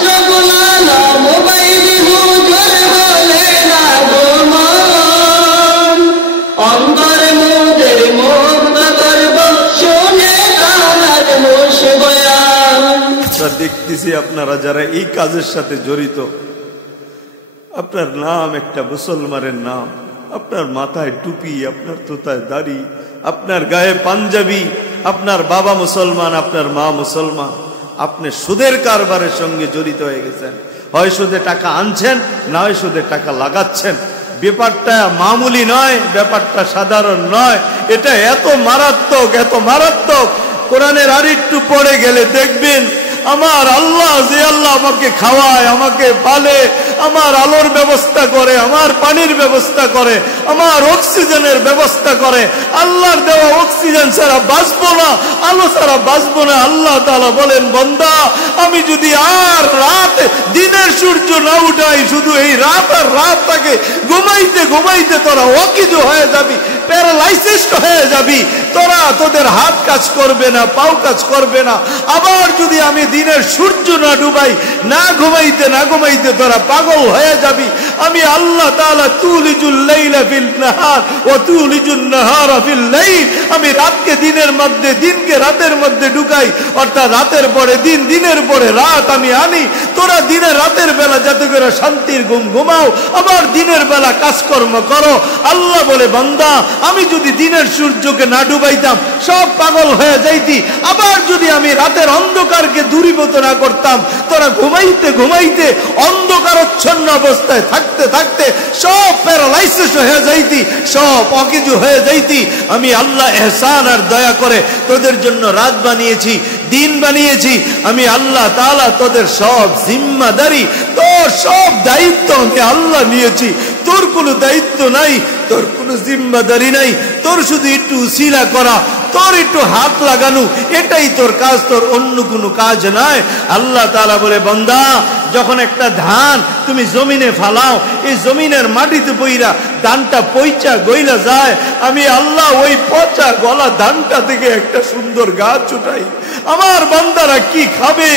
অস্ত্রগুলো mobile হুজুর হলে না গোমন অন্তর মোদের মুক্ত করব শুনে তার মুশ বয়ান। দেখতেছি আপনারা যারা এই কাজের সাথে জড়িত, আপনার নাম একটা মুসলমানের নাম, আপনার মাথায় টুপি, আপনার তোতায় দাড়ি, আপনার গায়ে পাঞ্জাবি, আপনার বাবা মুসলমান, আপনার মা মুসলমান, আপনি সুদের কারবারের সঙ্গে জড়িত হয়ে গেছেন। হয় সুদে টাকা আনছেন, না হয় সুদে টাকা লাগাচ্ছেন। ব্যাপারটা মামুলি নয়, ব্যাপারটা সাধারণ নয়, এটা এত মারাত্মক, এত মারাত্মক। কোরআনের আরেকটু পড়ে গেলে দেখবেন আমার আল্লাহ, যে আল্লাহ আমাকে খাওয়ায়, আমাকে পালে, আমার আলোর ব্যবস্থা করে, আমার পানির ব্যবস্থা করে, আমার অক্সিজেনের ব্যবস্থা করে, আল্লাহর দেওয়া অক্সিজেন ছাড়া বাঁচবো না, আলো ছাড়া বাঁচবো না। আল্লাহ তাআলা বলেন, বান্দা আমি যদি আর রাত দিনের সূর্য না উঠাই, শুধু এই রাত আর রাত থাকে, ঘুমাইতে ঘুমাইতে তোরা অকিজ হয়ে যাবি, প্যারালাইসিস হয়ে যাবি, তোরা তোদের হাত কাজ করবে না, পাও কাজ করবে না। আবার যদি আমি দিনের সূর্য না ডুবাই, না ঘুমাইতে না ঘুমাইতে তোরা পাগল হয়ে যাবি। আমি আল্লাহ তাআলা তুলিজুল লাইলা ফিল নাহার ওয়া তুলিজুন নাহারা ফিল লাইল, আমি রাতকে দিনের মধ্যে, দিনকে রাতের মধ্যে ঢুকাই, অর্থাৎ রাতের পরে দিন, দিনের পরে রাত আমি আনি। তোরা দিনের রাতের বেলা যাতে করে শান্তির ঘুম ঘুমাও, আবার দিনের বেলা কাজকর্ম করো। আল্লাহ বলে, বান্দা আমি যদি দিনের সূর্যকে না ডুবাইতাম সব পাগল হয়ে যাইতি, আবার যদি আমি রাতের অন্ধকারকে দূরীভূত না করতাম, তোরা ঘুমাইতে ঘুমাইতে অন্ধকারচ্ছন্ন অবস্থায় থাকতে থাকতে সব প্যারালাইসিস হয়ে যাইতি, সব অকিজু হয়ে যাইতি। আমি আল্লাহ ইহসান আর দয়া করে তোদের জন্য রাত বানিয়েছি, দিন বানিয়েছি। আমি আল্লাহ তাআলা তোদের সব জিম্মাদারি, তোর সব দায়িত্ব আমি আল্লাহ নিয়েছি। তোর কোনো দায়িত্ব নাই, তোর কোনো জিম্মাদারি নাই, তোর শুধু একটু উসিলা করা, তোর একটু হাত লাগানো, এটাই তোর কাজ, তোর অন্য কোনো কাজ নাই। আল্লাহ তাআলা বলে, বান্দা যখন একটা ধান তুমি জমিনে ফালাও, এই জমিনের মাটিতে পইরা ধানটা পইচা গইলা যায়, আমি আল্লাহ ওই পচা গলা ধানটা থেকে একটা সুন্দর গাছ উঠাই। আমার বান্দারা কি খাবে,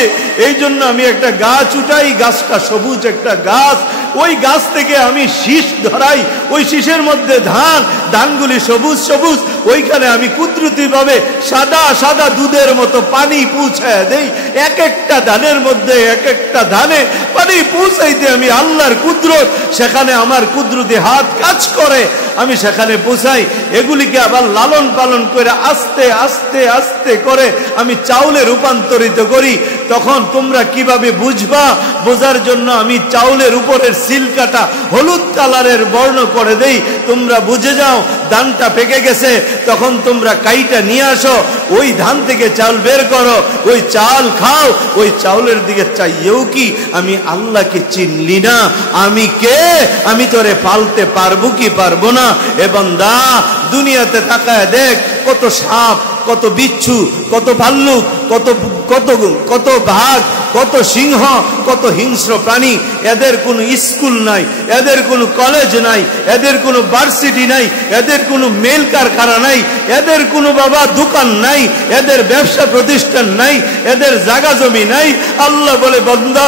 এই জন্য আমি একটা গাছ উঠাই, গাছটা সবুজ একটা গাছ, ওই গাছ থেকে আমি শীষ ধরাই, ওই শীষের মধ্যে ধান, ধানগুলি সবুজ সবুজ, ওইখানে আমি কুদরতি ভাবে সাদা সাদা দুধের মতো পানি পৌঁছায় দেই। এক একটা ধানের মধ্যে, এক একটা ধানে পানি পৌঁছাইতে আমি আল্লাহর কুদরত, সেখানে আমার কুদরতি হাত কাজ করে, আমি সেখানে পৌঁছাই। এগুলিকে আবার লালন পালন করে আস্তে আস্তে আস্তে করে আমি চাউলে রূপান্তরিত করি। তখন তোমরা কিভাবে বুঝবা, বোঝার জন্য আমি চাউলের উপরের সিলকাটা হলুদ কালারের বর্ণ করে দেই, তোমরা বুঝে যাও ধানটা পেকে গেছে। তখন তোমরা কাইটা নিয়ে আসো, ওই ধান থেকে চাল বের করো, ওই চাল খাও। ওই চাউলের দিকে চাইয়েও কি আমি আল্লাহকে চিনলি না? আমি কে? আমি তোরে পালতে পারবো কি পারবো না? এ বান্দা দুনিয়াতে তাকায় দেখ, কত সাপ, কত বিচ্ছু, কত ভাল্লুক, কত কত কত বাঘ, কত সিংহ, কত হিংস্র প্রাণী। এদের কোনো স্কুল নাই, এদের কোনো কলেজ নাই, এদের কোনো ভার্সিটি নাই, এদের কোনো মেল কারখানা নাই, এদের কোনো বাবা দোকান নাই, এদের ব্যবসা প্রতিষ্ঠান নাই, এদের জায়গা জমি নাই। আল্লাহ বলে, বান্দা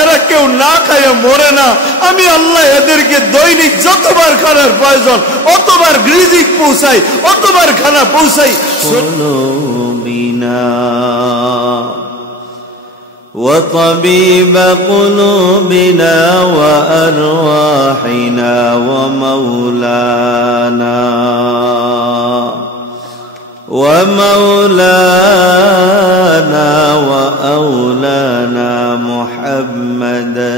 এরা কেউ না খায় মরে না। আমি আল্লাহ এদেরকে দৈনিক যতবার খানার প্রয়োজন অতবার রিজিক পৌঁছাই, অতবার খানা পৌঁছাই। وطبيب قلوبنا وأرواحنا ومولانا وأولانا محمدا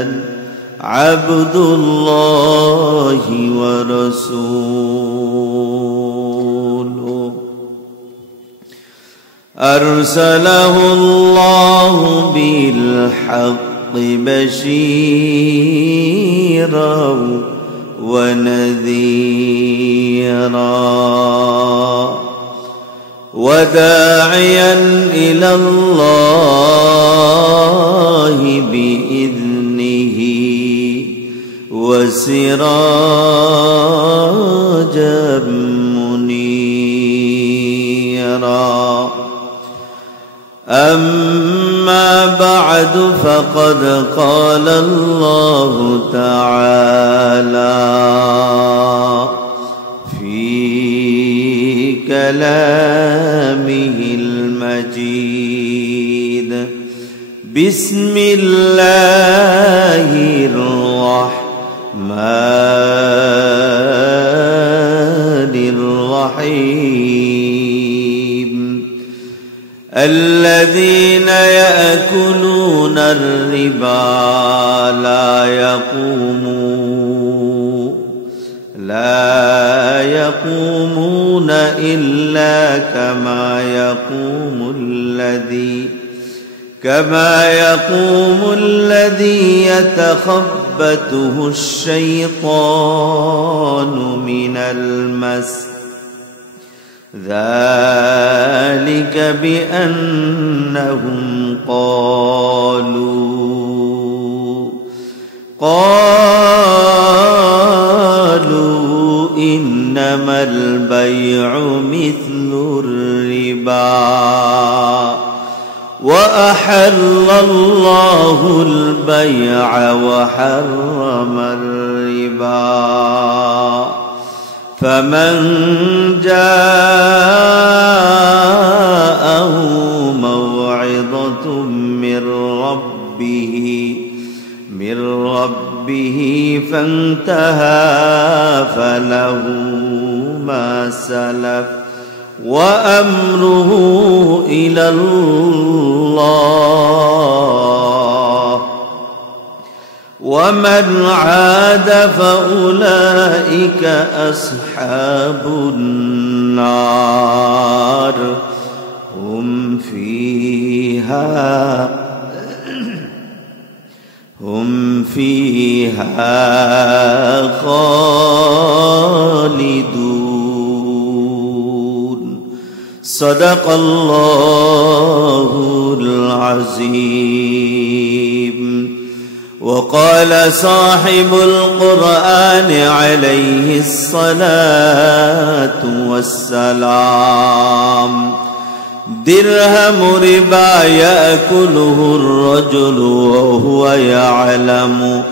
عبد الله ورسوله أرسله الله بالحق بشيرا ونذيرا وداعيا إلى الله بإذنه وسراجا منيرا. أما أما بعد فقد قال الله تعالى في كلامه المجيد: بسم الله الرحمن الرحيم. الذين يأكلون الربا لا يقومون إلا كما يقوم الذي يتخبطه الشيطان من المس، ذلك بأنهم قالوا إنما البيع مثل الربا وأحل الله البيع وحرم الربا، فمن جاءه موعظة من ربه فانتهى فله ما سلف وأمره إلى الله، ومن عاد فأولئك أصحاب النار هم فيها خالدون. صدق الله العظيم. وقال صاحب القرآن عليه الصلاة والسلام: درهم ربا يأكله الرجل وهو يعلم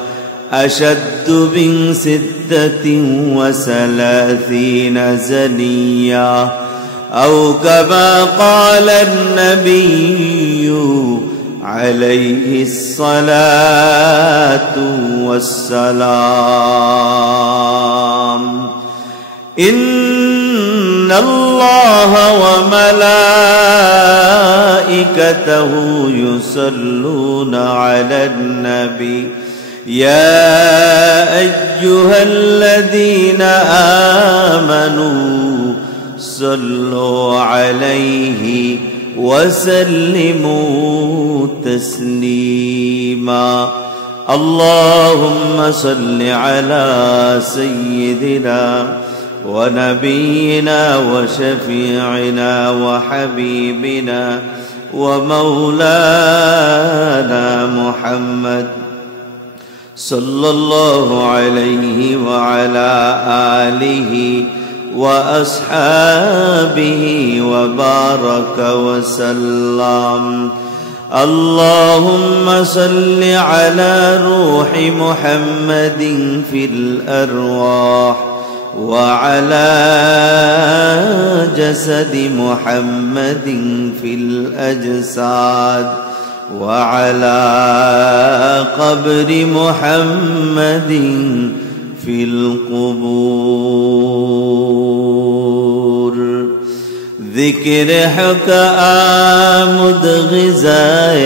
أشد من 36 زنيا، أو كما قال النبي عليه الصلاة والسلام: إن الله وملائكته يصلون على النبي يا أيها الذين آمنوا صلوا عليه وسلموا تسليما. اللهم صل على سيدنا ونبينا وشفيعنا وحبيبنا ومولانا محمد صلى الله عليه وعلى آله وأصحابه وبارك وسلم. اللهم صل على روح محمد في الأرواح، وعلى جسد محمد في الأجساد، وعلى قبر محمد في القبور. ذكر حق آمد غذاء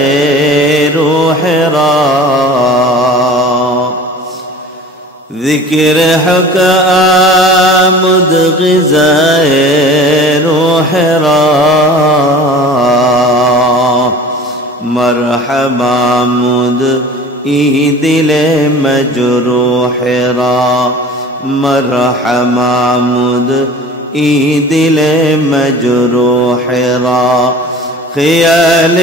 روح را، ذكر حق آمد غذاء روح را، مرحبا مد ای دل مجروح را، مرحبا مد ای دل مجروح را. خیال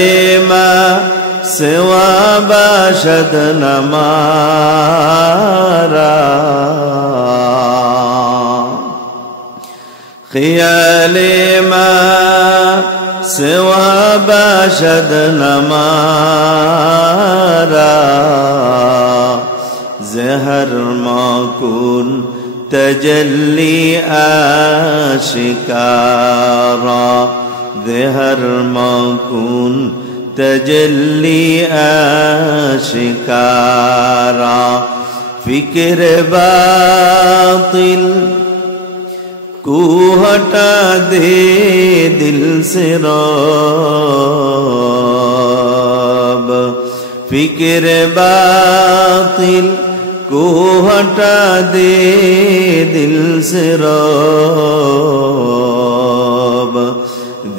ما سوا باشد نمارا، خیال ما सिवा बाशद नमारा जहर माकुन तजल्ली आशिकारा जहर माकुन तजल्ली आशिकारा फिक्र बातिल को हटा दे दिल से रब फिक्र बातिल को हटा दे दिल से रब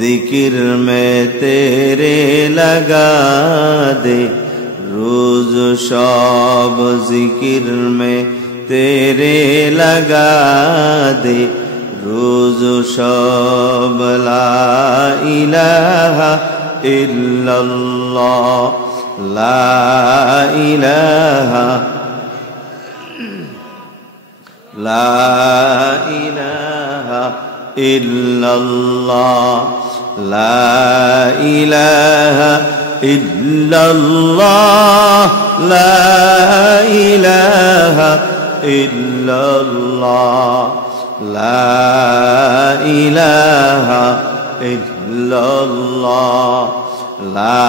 जिक्र में तेरे लगा दे रोज शाब जिक्र में तेरे लगा दे रोज शाब ला इलाहा इल्लल्लाह ला इलाहा इल्लल्लाह ला इलाहा इल्लल्लाह ला इलाहा इल्लल्लाह ला इलाहा इल्लल्लाह ला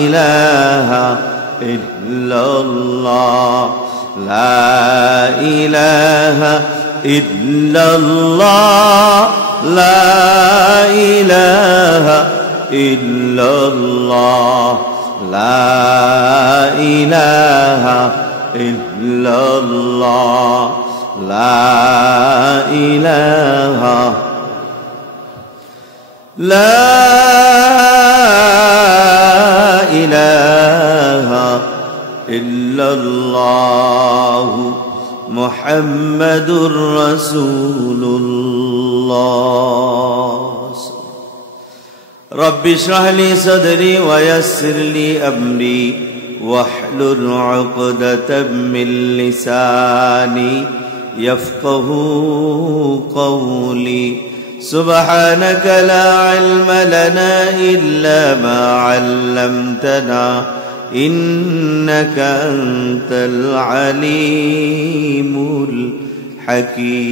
इलाहा इल्लल्लाह ला इलाहा इल्लल्लाह ला इलाहा इल्लल्लाह ला इलाहा इल्लल्लाह ला इलाहा ला इलाहा इल्लल्लाह मुहम्मदुर रसूलुल्लाह रब्बि इश्रह ली सदरी व यस्सिर ली अमरी वहलुल उक़दतम मिन लिसानी यफ़क़हू क़ौली सुब्हानक ला इल्म लना इल्ला मा अल्लमतना इन्नक अंतल अलीमुल हकीम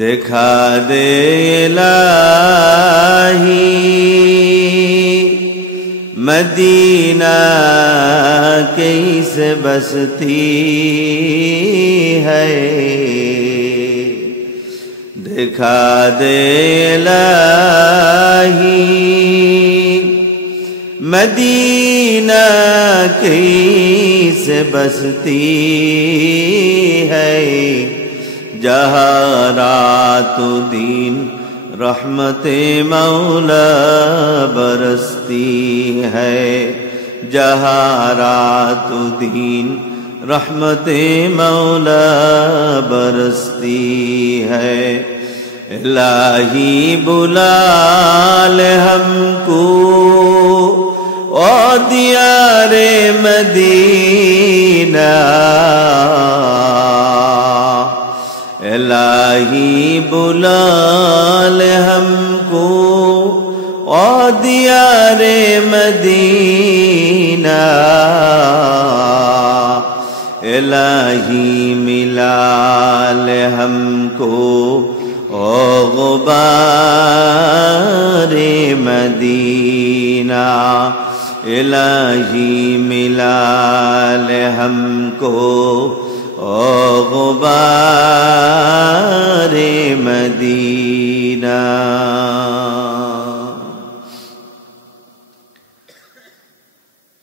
देखा दे इलाही मदीना कैसे बसती है देखा दे इलाही मदीना कैसे बसती है जहाँ रात दिन रहमते मौला बरसती है जहाँ रात दिन रहमते मौला बरसती है इलाही बुला ले हमको ओ दियारे मदीना इलाही बुला ले हमको ओ दियारे मदीना इलाही मिला ले हमको ओ गुबारे मदीना इलाही मिला ले हमको ओ गुबारे मदीना।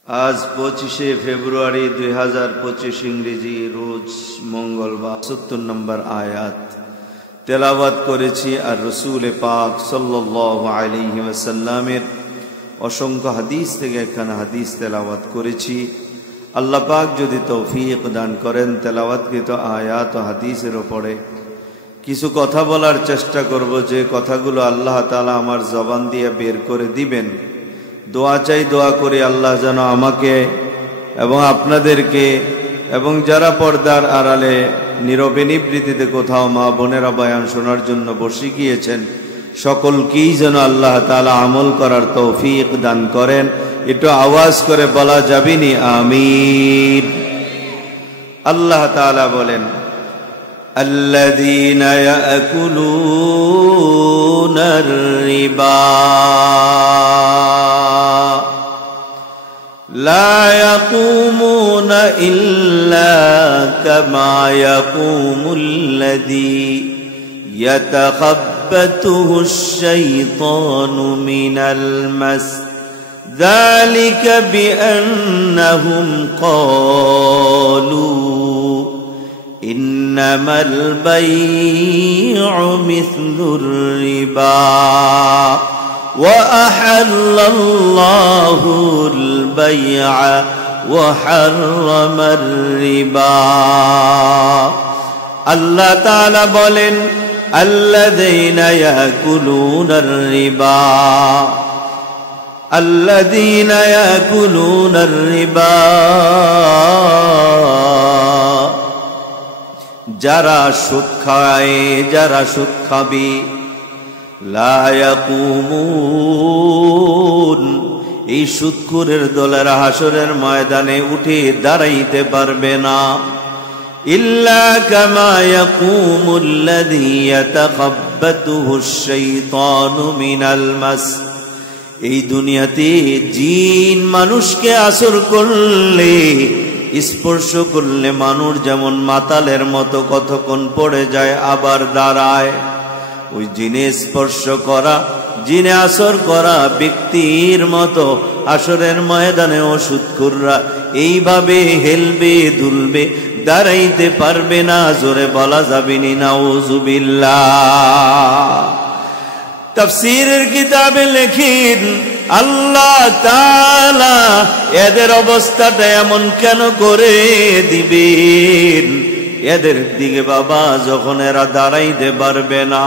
आज 25 ফেব্রুয়ারি 2025 ইংরেজি রোজ মঙ্গলবার 70 নম্বর আয়াত তেলাওয়াত করেছি। আর রসুল পাক সাল্লাল্লাহু আলাইহি ওয়াসাল্লামের অসংখ্য হাদিস থেকে একখানা হাদিস তেলাওয়াত করেছি। আল্লাহ পাক যদি তৌফিক দান করেন তেলাওয়াতকৃত আয়াত ও হাদিসের উপরে কিছু কথা বলার চেষ্টা করব, যে কথাগুলো আল্লাহ তাআলা আমার জবান দিয়ে বের করে দিবেন। দোয়া চাই, দোয়া করি আল্লাহ যেন আমাকে এবং আপনাদেরকে এবং যারা পর্দার আড়ালে নীরবে নিবৃত্তিতে কোথাও মা বোনেরা বয়ান শোনার জন্য বসে গিয়েছেন, সকলকেই যেন আল্লাহ তাআলা আমল করার তৌফিক দান করেন। একটু আওয়াজ করে বলা যাবেনি আমিন। আল্লাহ তাআলা বলেন, আল্লাযীনা ইয়াকুলুনার রিবা লা ইয়াকুমুনা ইল্লা কামা ইয়াকুমুল্লাযী ইয়াতাখাব্বাতুহুশ শাইতানু মিনাল মাস যালিকা বিআন্নাহুম ক্বালু ইন্নামাল বাই'উ মিসলুর রিবা ওয়া আহাল্লাল্লাহুল বাই'a ওয়া হাররামার রিবা। আল্লাহ তাআলা বলেন, আল্লাযীনা ইয়াকুলুনার রিবা, আল্লাযীনা ইয়াকুলুনার রিবা, যারা সুদ খায়, যারা সুদ খাবে, লা ইয়াকুমুন, এই সুদখোরের দলেরা হাসরের ময়দানে উঠে দাঁড়াইতে পারবে না, ইল্লা কামা ইয়াকুমুল্লাযী ইয়াতাখাব্বাতুহুশ শাইতানু মিনাল মাস। এই দুনিয়াতে জিন মানুষকে আসর করলে, স্পর্শ করলে মানুষ যেমন মাতালের মতো কতক্ষণ পড়ে যায় আবার দাঁড়ায়, ওই জিনে স্পর্শ করা, জিনে আসর করা ব্যক্তির মতো আসরের ময়দানে সুদখোররা এইভাবে হেলবে দুলবে, দাঁড়াইতে পারবে না। জোরে বলা যাবেনি নাউযুবিল্লাহ। তাফসীরের কিতাবে লেখেন, আল্লাহ তাআলা এদের অবস্থাটা এমন কেন করে দিবেন? এদের দিকে বাবা যখন এরা দাঁড়াইতে পারবে না,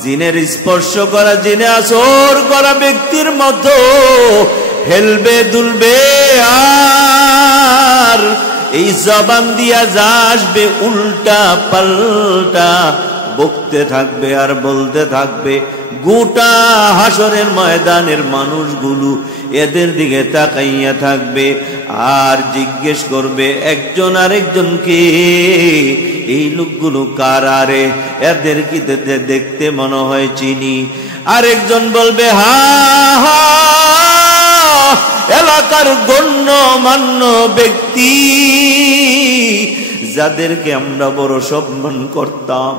জিনের স্পর্শ করা, জিনে আসর করা ব্যক্তির মতো হেলবে দুলবে, আর এই জবান দিয়া যা আসবে উল্টা পাল্টা বকতে থাকবে আর বলতে থাকবে। গোটা হাসরের ময়দানের মানুষগুলো এদের দিকে তাকাইয়া থাকবে আর জিজ্ঞেস করবে একজন আরেকজনকে, এই লোকগুলো কারা রে? এদের কি দেখতে মনে হয় চিনি? আরেকজন বলবে, হা হা, এলাকার গণ্যমান্য ব্যক্তি, যাদেরকে আমরা বড় সম্মান করতাম,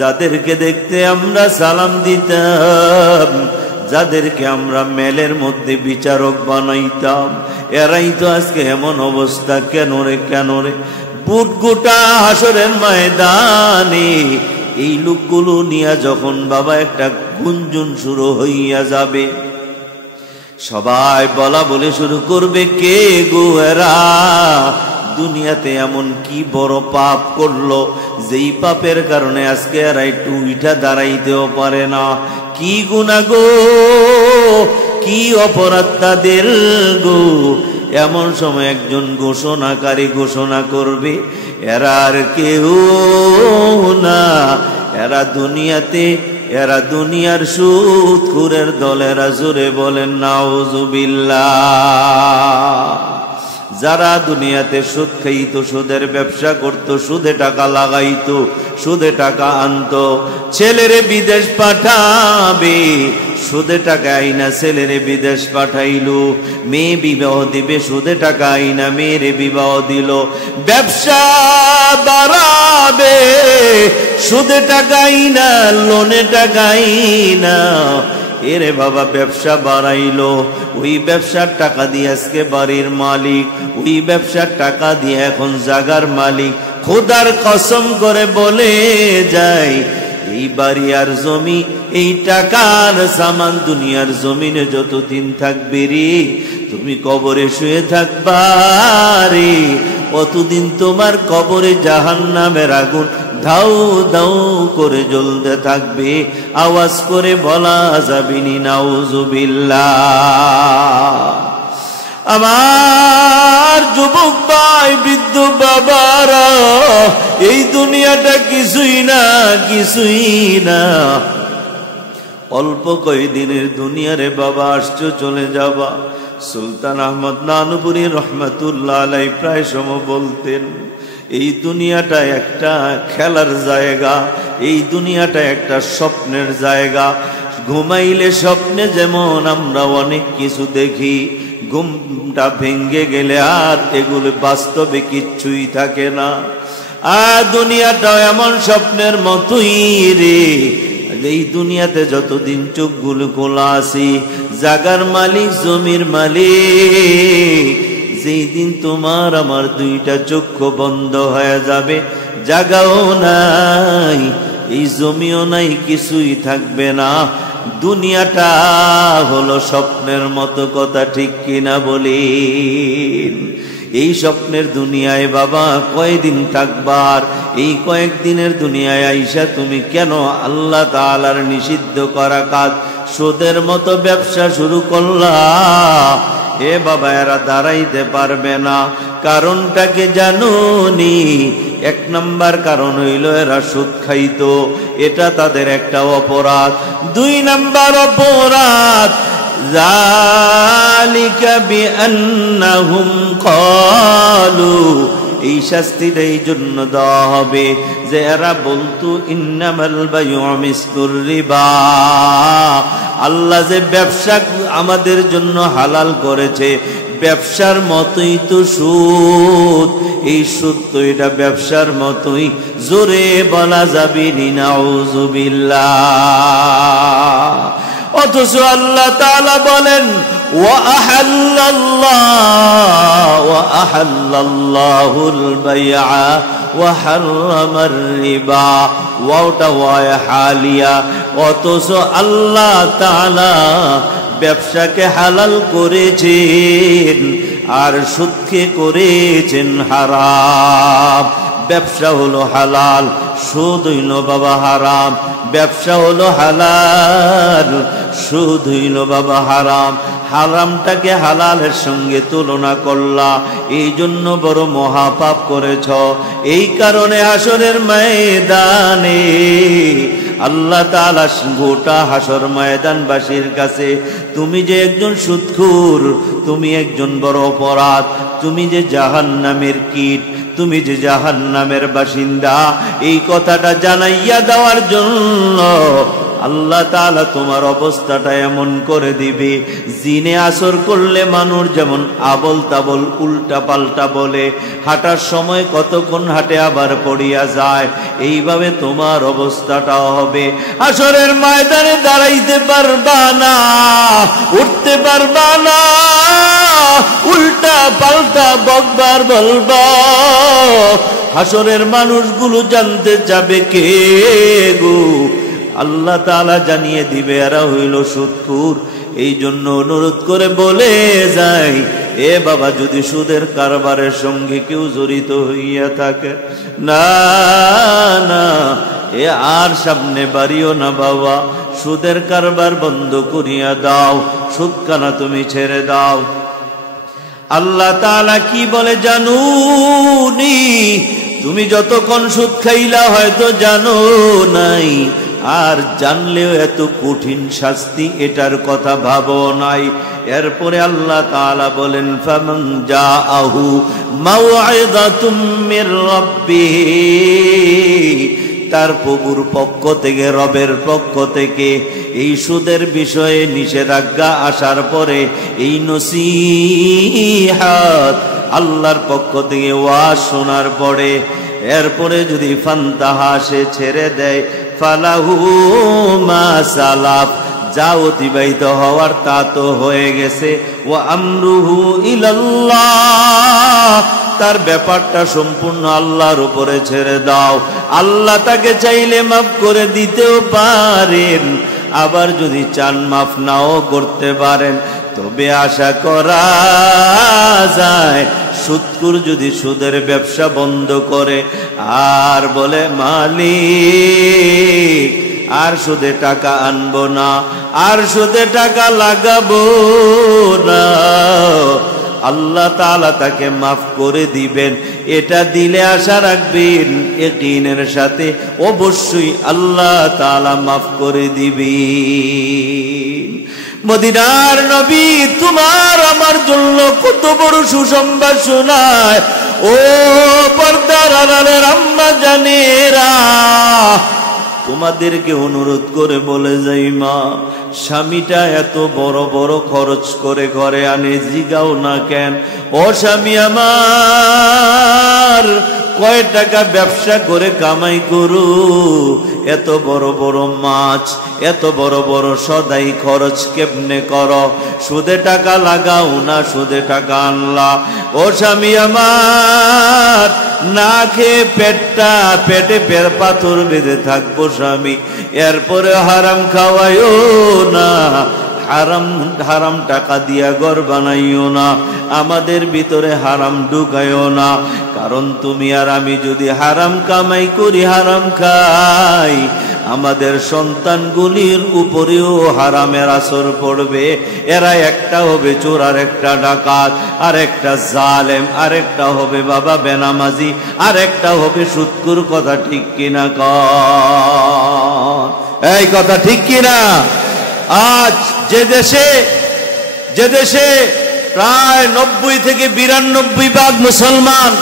যাদেরকে দেখতে আমরা সালাম দিতাম, যাদেরকে আমরা মেলের মধ্যে বিচারক বানাইতাম, এরাই তো আজকে এমন অবস্থা। কেন রে, কেন রে? বুট গোটা হাসরের ময়দানে এই লোকগুলো নিয়ে যখন বাবা একটা গুঞ্জন শুরু হইয়া যাবে, সবাই বলা বলে শুরু করবে, কে গো এরা? দুনিয়াতে এমন কি বড় পাপ করলো যেই পাপের কারণে আজকে এরা একটু উঠা দাঁড়াইতেও পারে না? কি গুনাহ গো, কি অপরাধ তাদের গো? এমন সময় একজন ঘোষণাকারী ঘোষণা করবে, এরা আর কেউ না, এরা দুনিয়াতে, এরা দুনিয়ার সুদখোরের দলেরা। জোরে বলেন নাউযুবিল্লাহ। যারা দুনিয়াতে সুদ খাইতো, সুদের ব্যবসা করত, সুদে টাকা লাগাইতো, সুদে টাকা আনতো, ছেলেরে বিদেশ পাঠাবে, সুদে টাকা আইনা ছেলেরে বিদেশ পাঠাইলো, মেয়ে বিবাহ দিবে, সুদে টাকা আইনা মেয়েরে বিবাহ দিল, ব্যবসা বাড়াবে, সুদে টাকা আইনা, লোনে টাকা আইনা, এরে বাবা ব্যবসা বাড়াইলো, ওই ব্যবসার টাকা দিয়ে আজকে বাড়ির মালিক, ওই ব্যবসার টাকা দিয়ে এখন জাগার মালিক। খোদার কসম করে বলে যায়, এই বাড়ি আর জমি, এই টাকার সামান দুনিয়ার জমিনে যতদিন থাকবে রে, তুমি কবরে শুয়ে থাকবা রে, অতদিন তোমার কবরে জাহান্নামের আগুন ধাউ ধাউ করে জ্বলতে থাকবে। আওয়াজ করে বলা যাবেনি নাউযুবিল্লাহ। আমার যুবক ভাই, বৃদ্ধ বাবারা, এই দুনিয়াটা কিছুই না, কিছুই না, অল্প কয়েকদিনের দুনিয়া রে বাবা, আসছো চলে যাবা। সুলতান আহমদ নানুপুরি রহমতুল্লাহ আলাই প্রায় সময় বলতেন, এই দুনিয়াটা একটা খেলার জায়গা, এই দুনিয়াটা একটা স্বপ্নের জায়গা। ঘুমাইলে স্বপ্নে যেমন আমরা অনেক কিছু দেখি, ঘুমটা ভেঙ্গে গেলে আর এগুলো বাস্তবে কিচ্ছুই থাকে না। আর দুনিয়াটাও এমন স্বপ্নের মতোই রে। এই দুনিয়াতে যতদিন চোখগুলো খোলা আছি, জাগার মালিক, জমির মালিক, যেই দিন তোমার আমার দুইটা চক্ষু বন্ধ হয়ে যাবে, জাগাও নাই, এই জমিও নাই, কিছুই থাকবে না। দুনিয়াটা হলো স্বপ্নের মতো, কথা ঠিক কিনা বলেন? এই স্বপ্নের দুনিয়ায় বাবা কয়দিন থাকবার? এই কয়েকদিনের দুনিয়ায় আইসা তুমি কেন আল্লাহ তাআলার নিষিদ্ধ করা কাজ, সুদের মতো ব্যবসা শুরু করলা? এ বাবা, এরা দাঁড়াইতে পারবে না। কারণটাকে জানোনি? এক নাম্বার কারণ হইল এরা সুদ খাইতো, এটা তাদের একটা অপরাধ। দুই নাম্বার অপরাধ, যালিকা বিআন্নাহুম ক্বালু, এই শাস্তিটা এই জন্য দেওয়া হবে যে এরা বলতো ইন্নামাল বাইউ মিসলুর রিবা, আল্লাহ যে ব্যবসা আমাদের জন্য হালাল করেছে, ব্যবসার মতোই তো সুদ, এই সুদ তো এটা ব্যবসার মতোই। জোরে বলা যাবে নাউযুবিল্লাহ। অথচ আল্লাহ তাআলা বলেন ওয়া আহাল্লাল্লাহুল বাইআ ওয়া হারামার রিবা, ওয়াটা ওয়া হালিয়া। অথচ আল্লাহ তাআলা ব্যবসাকে হালাল করেছেন আর সুদকে করেছেন হারাম। ব্যবসা হলো হালাল, সুদ হইল বাবা হারাম। ব্যবসা হলো হালাল, সুদ হইল বাবা হারাম। হারামটাকে হালালের সঙ্গে তুলনা করলা, এই জন্য বড় মহাপাপ করেছ। এই কারণে হাসরের ময়দানে আল্লাহ তাআলা গোটা হাসর ময়দানবাসীর কাছে তুমি যে একজন সুদখোর, তুমি একজন বড় অপরাধ, তুমি যে জাহান্নামের কীট, তুমি যে জাহান্নামের বাসিন্দা, এই কথাটা জানাইয়া দেওয়ার জন্য আল্লাহ তাআলা তোমার অবস্থাটা এমন করে দিবে। জিনে আসর করলে মানুষ যেমন আবল তাবল উল্টা পাল্টা বলে, হাঁটার সময় কতক্ষণ হাঁটে আবার পড়িয়া যায়, এইভাবে তোমার অবস্থাটাও হবে। আসরের ময়দানে দাঁড়াইতে পারবা না, উঠতে পারবা না, উল্টা পাল্টা বকবার বলবা। হাসরের মানুষগুলো জানতে যাবে কে গো? আল্লাহ তাআলা জানিয়ে দিবে এরা হইল সুদখোর। এই জন্য অনুরোধ করে বলে যাই, এ বাবা, যদি সুদের কারবারের সঙ্গে কেউ জড়িত হইয়া থাকে, না না, এ আর সামনে বাড়িও না বাবা, সুদের কারবার বন্ধ করিয়া দাও, সুদখানা তুমি ছেড়ে দাও। আল্লাহ তাআলা কি বলে জানুনি? তুমি যতক্ষণ সুদ খাইলা হয়তো জানো নাই, আর জানলেও এত কঠিন শাস্তি এটার কথা ভাবো নাই। এরপরে আল্লাহ তাআলা বলেন ফামান জাআহু মাউইযাতুম মির রাব্বিহি, তার প্রভুর পক্ষ থেকে, রবের পক্ষ থেকে এই সুদের বিষয়ে নিষেধাজ্ঞা আসার পরে, এই নসিহাত আল্লাহর পক্ষ থেকে ওয়াজ শোনার পরে, এরপরে যদি ফান্তাহা, সে ছেড়ে দেয়, ফালাহু মা সালাফ, যা অতিবাহিত হওয়ার তা তো হয়ে গেছে, ওয়া আমরুহু ইলাল্লাহ, তার ব্যাপারটা সম্পূর্ণ আল্লাহর উপরে ছেড়ে দাও। আল্লাহ তাকে চাইলে মাফ করে দিতেও পারেন, আবার যদি চান মাফ নাও করতে পারেন। তবে আশা করা যায় সুদখোর যদি সুদের ব্যবসা বন্ধ করে আর বলে মালিক আর সুদে টাকা আনবো না, আর সুদে টাকা লাগাবো না, আল্লাহ তাআলা তাকে মাফ করে দিবেন। এটা দিলে আশা রাখবেন ইয়াকিনের সাথে অবশ্যই আল্লাহ তাআলা মাফ করে দিবেন। মদিনার নবী তোমার আমার জন্য কত বড় সুসংবাদ শোনায়। ও পর্দার আড়ালের আম্মা জানেরা, তোমাদেরকে অনুরোধ করে বলে যাই মা, স্বামীটা এত বড় বড় খরচ করে ঘরে আনে, জিগাও না কেন ও স্বামী আমার কয় টাকা ব্যবসা করে কামাই করু, এত বড় বড় মাছ, এত বড় বড় সদাই খরচ কেমনে করো? সুদে টাকা লাগাও না সুদে টাকা আনলা? ও স্বামী আমার, না খেয়ে পেটে পাথর বেঁধে থাকবো স্বামী, এরপরে হারাম খাওয়াইও না, হারাম টাকা দিয়া ঘর বানাইও না, আমাদের ভিতরে হারাম ঢুকাইও না। কারণ তুমি আর আমি যদি হারাম কামাই করি, হারাম খাই, আমাদের সন্তানগুলির উপরেও হারামের আসর পড়বে। এরা একটা হবে চোর, আর একটা ডাকাত, আর একটা জালেম, আর একটা হবে বাবা বেনামাজি, আর একটা হবে সুৎকুর। কথা ঠিক কিনা এই কথা ঠিক কিনা? আজ যে দেশে প্রায় 90 থেকে 92% মুসলমান,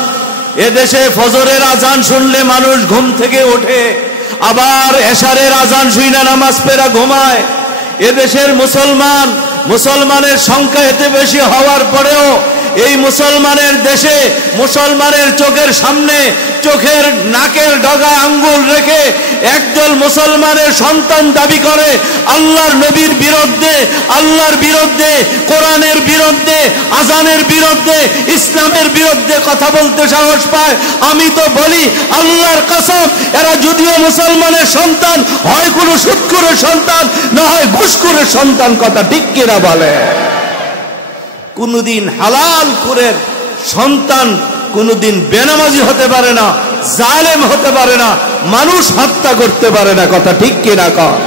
এদেশে ফজরের আজান শুনলে মানুষ ঘুম থেকে ওঠে, আবার এশারের আজান শুনে নামাজ পড়া ঘুমায়। এদেশের মুসলমানের সংখ্যা এত বেশি হওয়ার পরেও এই মুসলমানের দেশে মুসলমানের চোখের সামনে চোখের নাকের ডগায় আঙ্গুল রেখে একদল মুসলমানের সন্তান দাবি করে আল্লাহর নবীর বিরুদ্ধে, আল্লাহর বিরুদ্ধে, কোরআনের বিরুদ্ধে, আজানের বিরুদ্ধে, ইসলামের বিরুদ্ধে কথা বলতে সাহস পায়। আমি তো বলি আল্লাহর কসম, এরা যদিও মুসলমানের সন্তান, হয় কোনো সুৎখোরের সন্তান, না হয় ঘুষখোরের সন্তান। কথা ঠিক কিনা বলে? কোনদিন হালাল কুরের সন্তান কোনদিন বেনামাজি হতে পারে না, জালেম হতে পারে না, মানুষ হত্যা করতে পারে না। কথা ঠিক কিনা কর?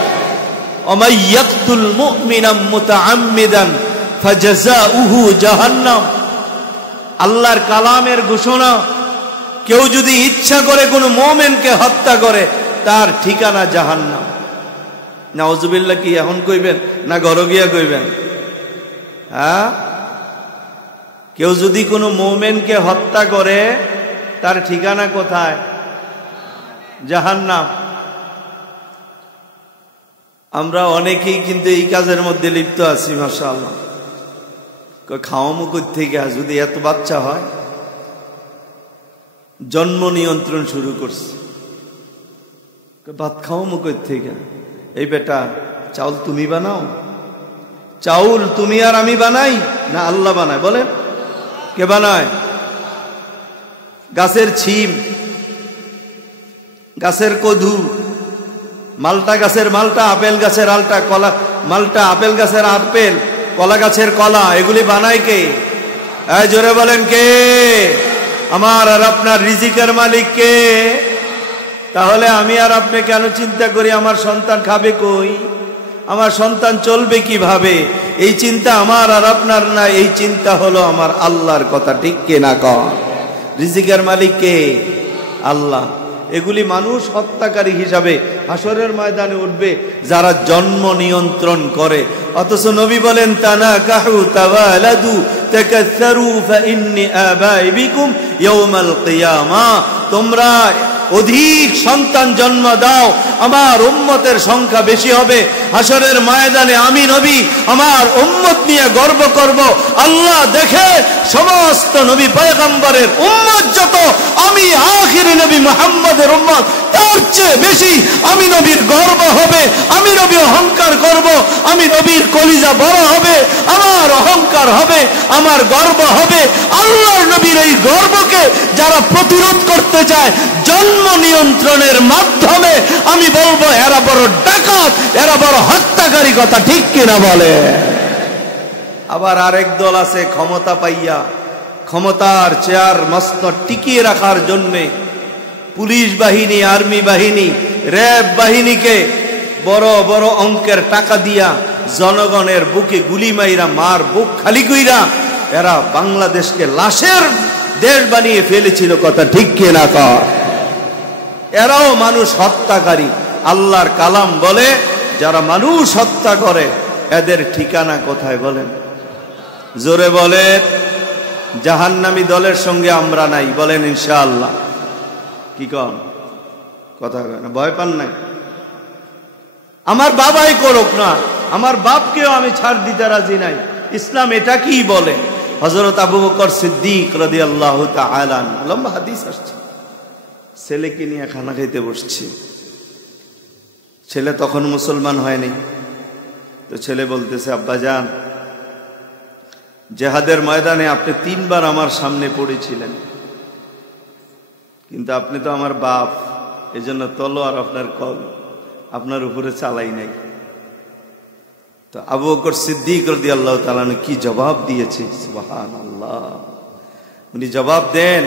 ওমাই ইয়াকতুল মুমিনা মুতাআম্মিদান ফাজাযাউহু জাহান্নাম। আল্লাহর কালামের ঘোষণা, কেউ যদি ইচ্ছা করে কোনো মুমিনকে হত্যা করে, তার ঠিকানা জাহান্নাম। নাউজুবিল্লাহ কি এখন কইবেন না ঘরে গিয়া কইবেন? হ্যাঁ, কেউ যদি কোনো মুমিনকে হত্যা করে, তার ঠিকানা কোথায়? জাহান্নাম। আমরা অনেকেই কিন্তু এই কাজের মধ্যে লিপ্ত আছি। মাশাআল্লাহ, খাওয়া মুকুর থেকে যদি এত বাচ্চা হয়, জন্ম নিয়ন্ত্রণ শুরু করছে। ভাত খাওয়া মুকুর থেকে, এই বেটা চাউল তুমি বানাও? চাউল তুমি আর আমি বানাই না আল্লাহ বানায়? বলেন কে বানায়? গাছের ছিম, গাছের কদু, মালটা গাছের মালটা, আপেল গাছের আলটা, কলা মালটা, আপেল গাছের আপেল, কলা গাছের কলা, এগুলি বানায় কে? জোরে বলেন কে? আমার আর আপনার রিজিকের মালিক কে? তাহলে আমি আর আপনি কেন চিন্তা করি আমার সন্তান খাবে কই, আমার সন্তান চলবে কিভাবে? এই চিন্তা আমার আর আপনার না, এই চিন্তা হলো আমার আল্লাহর। কথা ঠিক কিনা কর? রিজিকের মালিক কে? আল্লাহ। এগুলি মানুষ হত্যাকারী হিসাবে হাসরের ময়দানে উঠবে যারা জন্ম নিয়ন্ত্রণ করে। অথচ নবী বলেন তানাকাহু তাওয়ালাদু তাকাসসারু ফাইন্নি আবাইবিকুম ইয়াউমাল কিয়ামাহ। তোমরা অধিক সন্তান জন্ম দাও, আমার উম্মতের সংখ্যা বেশি হবে। হাসরের ময়দানে আমি নবী আমার উম্মত নিয়ে গর্ব করব। আল্লাহ দেখে সমস্ত নবী পয়গম্বরের উম্মত যত, আমি আখিরি নবী মুহাম্মদের উম্মত তার চেয়ে বেশি আমি নবীর গর্ব হবে। আমি নবী অহংকার করব, আমি নবীর কলিজা বড় হবে, আমার অহংকার হবে, আমার গর্ব হবে। আল্লাহর নবীর এই গর্বকে যারা প্রতিরোধ করতে চায় জন্ম নিয়ন্ত্রণের মাধ্যমে, আমি বলবো এরা বড় ডাকাত, এরা বড় হত্যাকারী। কথা ঠিক কিনা বলে? আবার আরেক দল আছে ক্ষমতা পাইয়া, ক্ষমতার চেয়ার মসনদ টিকিয়ে রাখার জন্যে পুলিশ বাহিনী, আর্মি বাহিনী, র্যাব বাহিনীকে বড় বড় অঙ্কের টাকা দিয়া জনগণের বুকে গুলি মাইরা, মার বুক খালি কইরা এরা বাংলাদেশকে লাশের দেশ বানিয়ে ফেলেছিল, কথা ঠিক কিনা কর? এরাও মানুষ হত্যাকারী। আল্লাহর কালাম বলে যারা মানুষ হত্যা করে এদের ঠিকানা কোথায় বলেন? জোরে বলে। জাহান্নামী দলের সঙ্গে আমরা নাই, বলেন ইনশাআল্লাহ। কি কন? কথা ভয় পান নাই? আমার বাবাই করুক না, আমার বাপকেও আমি ছাড় দিতে রাজি নাই। ইসলাম এটা কি বলে? হযরত আবু বকর সিদ্দিক রাদিয়াল্লাহু তাআলা, লম্বা হাদিস আসছে। ছেলেকে নিয়ে খানা খাইতে বসছি, ছেলে তখন মুসলমান হয়নি। তো ছেলে বলতেছে, আব্বাজান, জিহাদের ময়দানে আপনি 3 বার আমার সামনে পড়েছিলেন, কিন্তু আপনি তো আমার বাপ, এজন্য তলোয়ার আপনার উপরে চালাই নাই। তো আবু বকর সিদ্দিক রাদিয়াল্লাহু তাআলা কি জবাব দিয়েছে? সুবহানাল্লাহ। উনি জবাব দেন,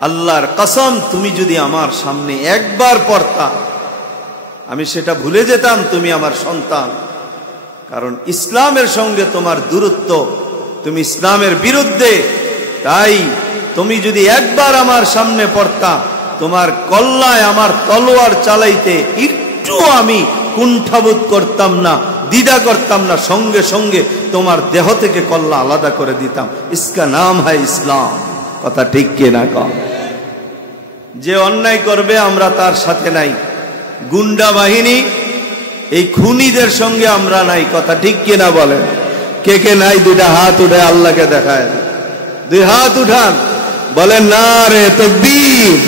আল্লাহর কসম, তুমি যদি আমার সামনে একবার পড়তা আমি সেটা ভুলে যেতাম তুমি আমার সন্তান। কারণ ইসলামের সঙ্গে তোমার দূরত্ব, তুমি ইসলামের বিরুদ্ধে, তাই তুমি যদি একবার আমার সামনে পড়তা তোমার কল্লায় আমার তলোয়ার চালাইতে একটু আমি কুণ্ঠাবোধ করতাম না, দ্বিধা করতাম না, সঙ্গে সঙ্গে তোমার দেহ থেকে কল্লা আলাদা করে দিতাম। ইসকা নাম হয় ইসলাম, কথা ঠিক কিনা কম? যে অন্যায় করবে আমরা তার সাথে নাই, গুন্ডা বাহিনী এই খুনিদের সঙ্গে আমরা নাই, কথা ঠিক কিনা বলেন? কে কে নাই? 2টা হাত উঠে আল্লাহকে দেখায়, 2 হাত উঠান, বলেন নারে তাকবীর।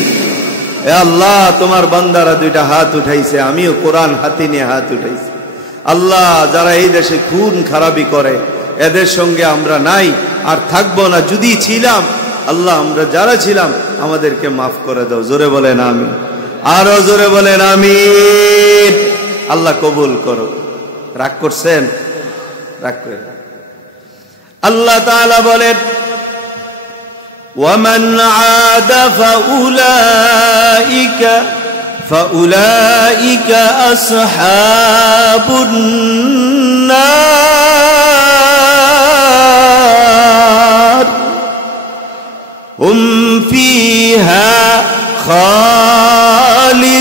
এ আল্লাহ, তোমার বান্দারা 2টা হাত উঠাইছে, আমিও কোরআন হাতে নিয়ে হাত উঠাইছি। আল্লাহ, যারা এই দেশে খুন খারাপি করে এদের সঙ্গে আমরা নাই আর থাকবো না, যদি ছিলাম আল্লাহ আমরা যারা ছিলাম আমাদেরকে মাফ করে দাও। জোরে বলেন আমিন, আরো জোরে বলেন আমিন। আল্লাহ কবুল করো। রাগ করছেন? রাগ করে আল্লাহ তাআলা বলেন, وَمَنْ عَادَ فَأُولَئِكَ أَصْحَابُ النَّارِ هُمْ فِيهَا خَالِدُونَ।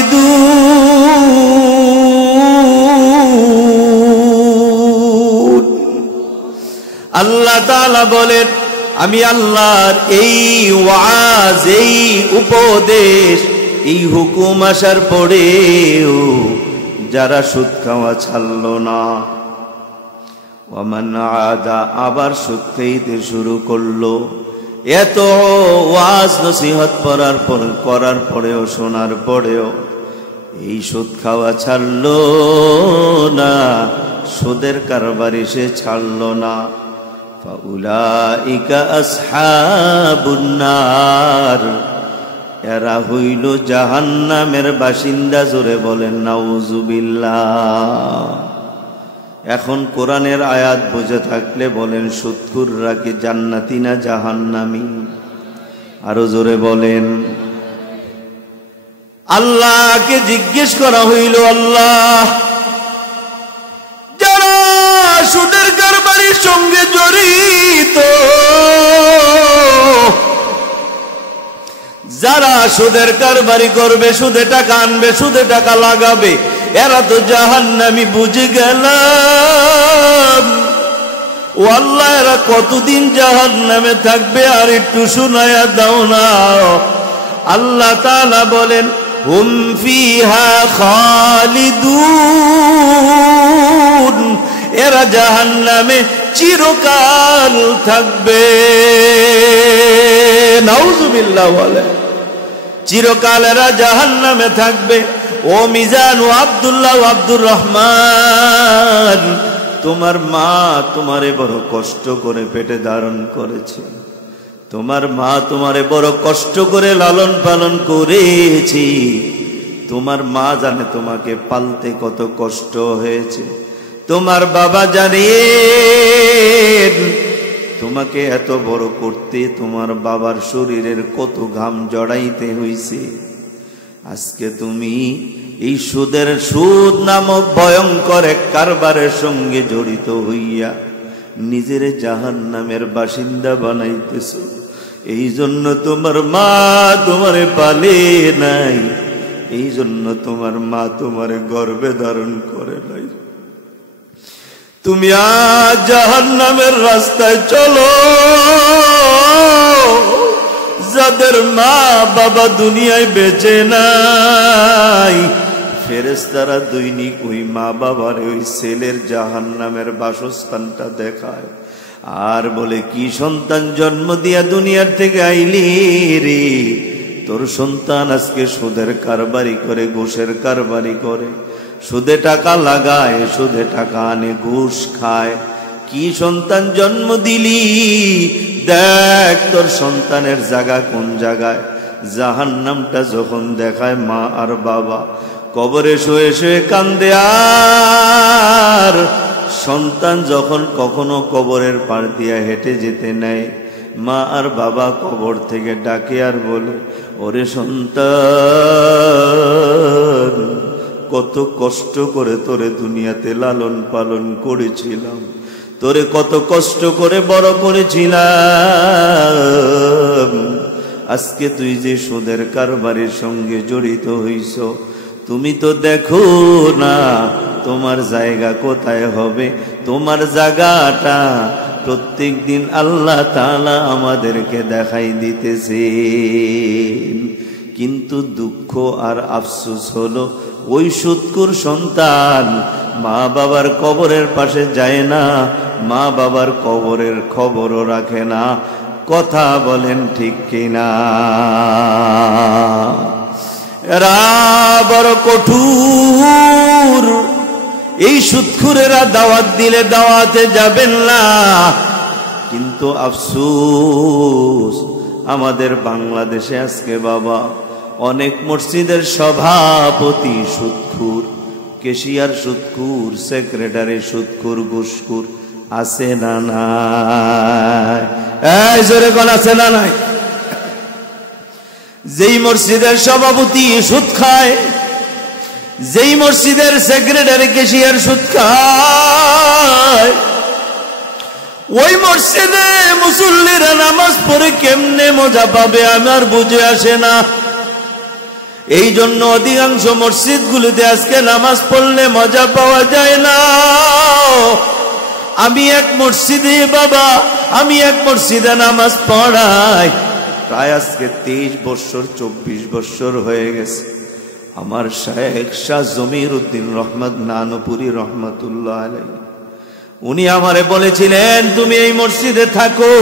আল্লাহ তাআলা বলেন, আমি আল্লাহর এই ওয়াজ, এই উপদেশ, এই হুকুম আসার পরেও যারা সুদ খাওয়া ছাড়লো না, ওয়ামান আদা, আবার সুদ খাইতে শুরু করলো, এত ওয়াজ নসিহত করার পরেও, শোনার পরেও এই সুদ খাওয়া ছাড়লো না, সুদের কারবারি সে ছাড়লো না, ফাউলাইকা আসহাবুন নার, এরা হইল জাহান্নামের বাসিন্দা। জোরে বলেন নাউজুবিল্লাহ। এখন কোরআনের আয়াত বুঝে থাকলে বলেন, সুদখোররা কি জান্নাতি না জাহান্নামী? আরো জোরে বলেন। আল্লাহকে জিজ্ঞেস করা হইল, আল্লাহ, যারা সুদের কারবারির সঙ্গে জড়িত, যারা সুদের কারবারি করবে, সুদে টাকা আনবে, সুদে টাকা লাগাবে, এরা তো জাহান্নামী। বুঝে গেলাম। ও আল্লাহ, এরা কতদিন জাহান্নামে থাকবে আর একটু শুনায়া দাও না। আল্লাহ তাআলা বলেন, হুম ফিহা খালিদুন, এরা জাহান্নামে চিরকাল থাকবে। নাউজুবিল্লাহ বলে, চিরকাল এরা জাহান্নামে থাকবে। ও মিজান, ও আব্দুল্লাহ, ও আব্দুর রহমান, তোমার মা তোমারে বড় কষ্ট করে পেটে ধারণ করেছে, তোমার মা তোমারে বড় কষ্ট করে লালন পালন করেছি, তোমার মা জানে তোমাকে পালতে কত কষ্ট হয়েছে, তোমার বাবা জানে তোমাকে এত বড় করতে তোমার বাবার শরীরের কত ঘাম জড়াইতে হইছে। আজকে তুমি এই সুদ নামক ভয়ঙ্কর এক কারবারের সঙ্গে জড়িত হইয়া নিজের জাহান্নামের বাসিন্দা বানাইতেছ। এই জন্য তোমার মা তোমারে পালে নাই, এই জন্য তোমার মা তোমারে গর্ভে ধারণ করে নাই। তুমি আজ জাহান্নামের রাস্তায় চলো। যাদের মা বাবা দুনিয়ায় বেঁচে নাই, ফেরেশতারা দৈনিক ওই মা বাবার ওই ছেলের জাহান্নামের বাসস্থানটা দেখায় আর বলে, কি সন্তান জন্ম দিয়া দুনিয়ার থেকে আইলি রে? তোর সন্তান আজকে সুদের কারবারি করে, ঘুষের কারবারি করে, সুদে টাকা লাগায়, সুদে টাকা আনে, ঘুষ খায়। কি সন্তান জন্ম দিলি? দেখ তোর সন্তানের জায়গা কোন জায়গায়। জাহান্নামটা যখন দেখায় মা আর বাবা, কবরে শুয়ে শুয়ে কান্দে। আর সন্তান যখন কখনো কবরের পাড় দিয়া হেঁটে যেতে নেয়, মা আর বাবা কবর থেকে ডাকে আর বলে, ওরে সন্তান, কত কষ্ট করে তোরে দুনিয়াতে লালন পালন করেছিলাম, তোরে কত কষ্ট করে বড় করেছিলাম। আজকে তুই যে সুদের কারবারের সঙ্গে জড়িত হইছ, তুমি তো দেখো না তোমার জায়গা কোথায় হবে। তোমার জায়গাটা প্রত্যেক দিন আল্লাহ তাআলা আমাদেরকে দেখাই দিতেছে। কিন্তু দুঃখ আর আফসোস হলো, ওই সুদখোর সন্তান মা বাবার কবরের পাশে যায় না, মা বাবার কবরের খবরও রাখে না। কথা বলেন ঠিক কিনা? এরা বড় কঠোর। এই সুদখোরেরা দাওয়াত দিলে দাওয়াতে যাবেন না। কিন্তু আফসোস, আমাদের বাংলাদেশে আজকে বাবা অনেক মসজিদের সভাপতি সুদখোর, কেশিয়ার সুদখোর, সেক্রেটারি সুদখোর, ঘুষখোর আছে না নাই? এই জোরে কোন আছে না নাই? যেই মসজিদের সভাপতি সুদ খায়, যেই মসজিদের সেক্রেটারি কেশিয়ার সুদ খায়, ওই মসজিদে মুসল্লিরা নামাজ পড়ে কেমনে মজা পাবে আমার বুঝে আসে না। এই জন্য অধিকাংশ মসজিদগুলিতে আজকে নামাজ পড়লে মজা পাওয়া যায় না। আমি এক মসজিদে বাবা, আমি এক মসজিদে নামাজ পড়াই প্রায় আজকে 23 বছর 24 বছর হয়ে গেছে। আমার শেখ শাহ জমির উদ্দিন রহমত নানপুরি রহমতুল্লাহ আলাইহি, উনি আমারে বলেছিলেন তুমি এই মসজিদে থাকো।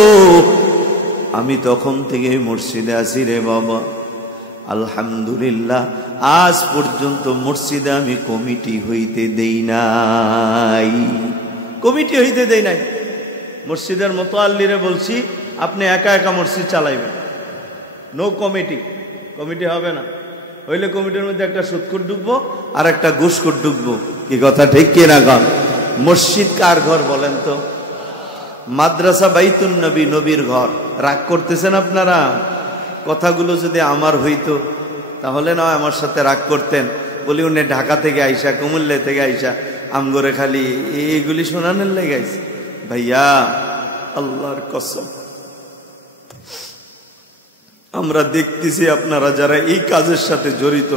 আমি তখন থেকে এই মসজিদে আছি রে বাবা। আলহামদুলিল্লাহ, আজ পর্যন্ত মসজিদে আমি কমিটি হইতে দেই নাই, কমিটি হইতে দেই নাই। মসজিদের মুতাল্লিরে বলছি আপনি একা একা মসজিদ চালাইবেন, নো কমিটি। কমিটি হবে না, হইলে কমিটির মধ্যে একটা সুদখোর ঢুকবো আর একটা ঘুষখোর ঢুকবো। কি কথা ঠিক কি না? গান মসজিদ কার ঘর বলেন তো? মাদ্রাসা বাইতুন নবী, নবীর ঘর। রাগ করতেছেন আপনারা? কথাগুলো যদি আমার হইতো তাহলে না আমার সাথে রাগ করতেন। বলি উনি ঢাকা থেকে আইসা, কুমিল্লা থেকে আইসা আমগরে খালি এইগুলি শোনানোর লেগে আইছে। ভাইয়া আল্লাহর কসম, আমরা দেখতেছি আপনারা যারা এই কাজের সাথে জড়িত,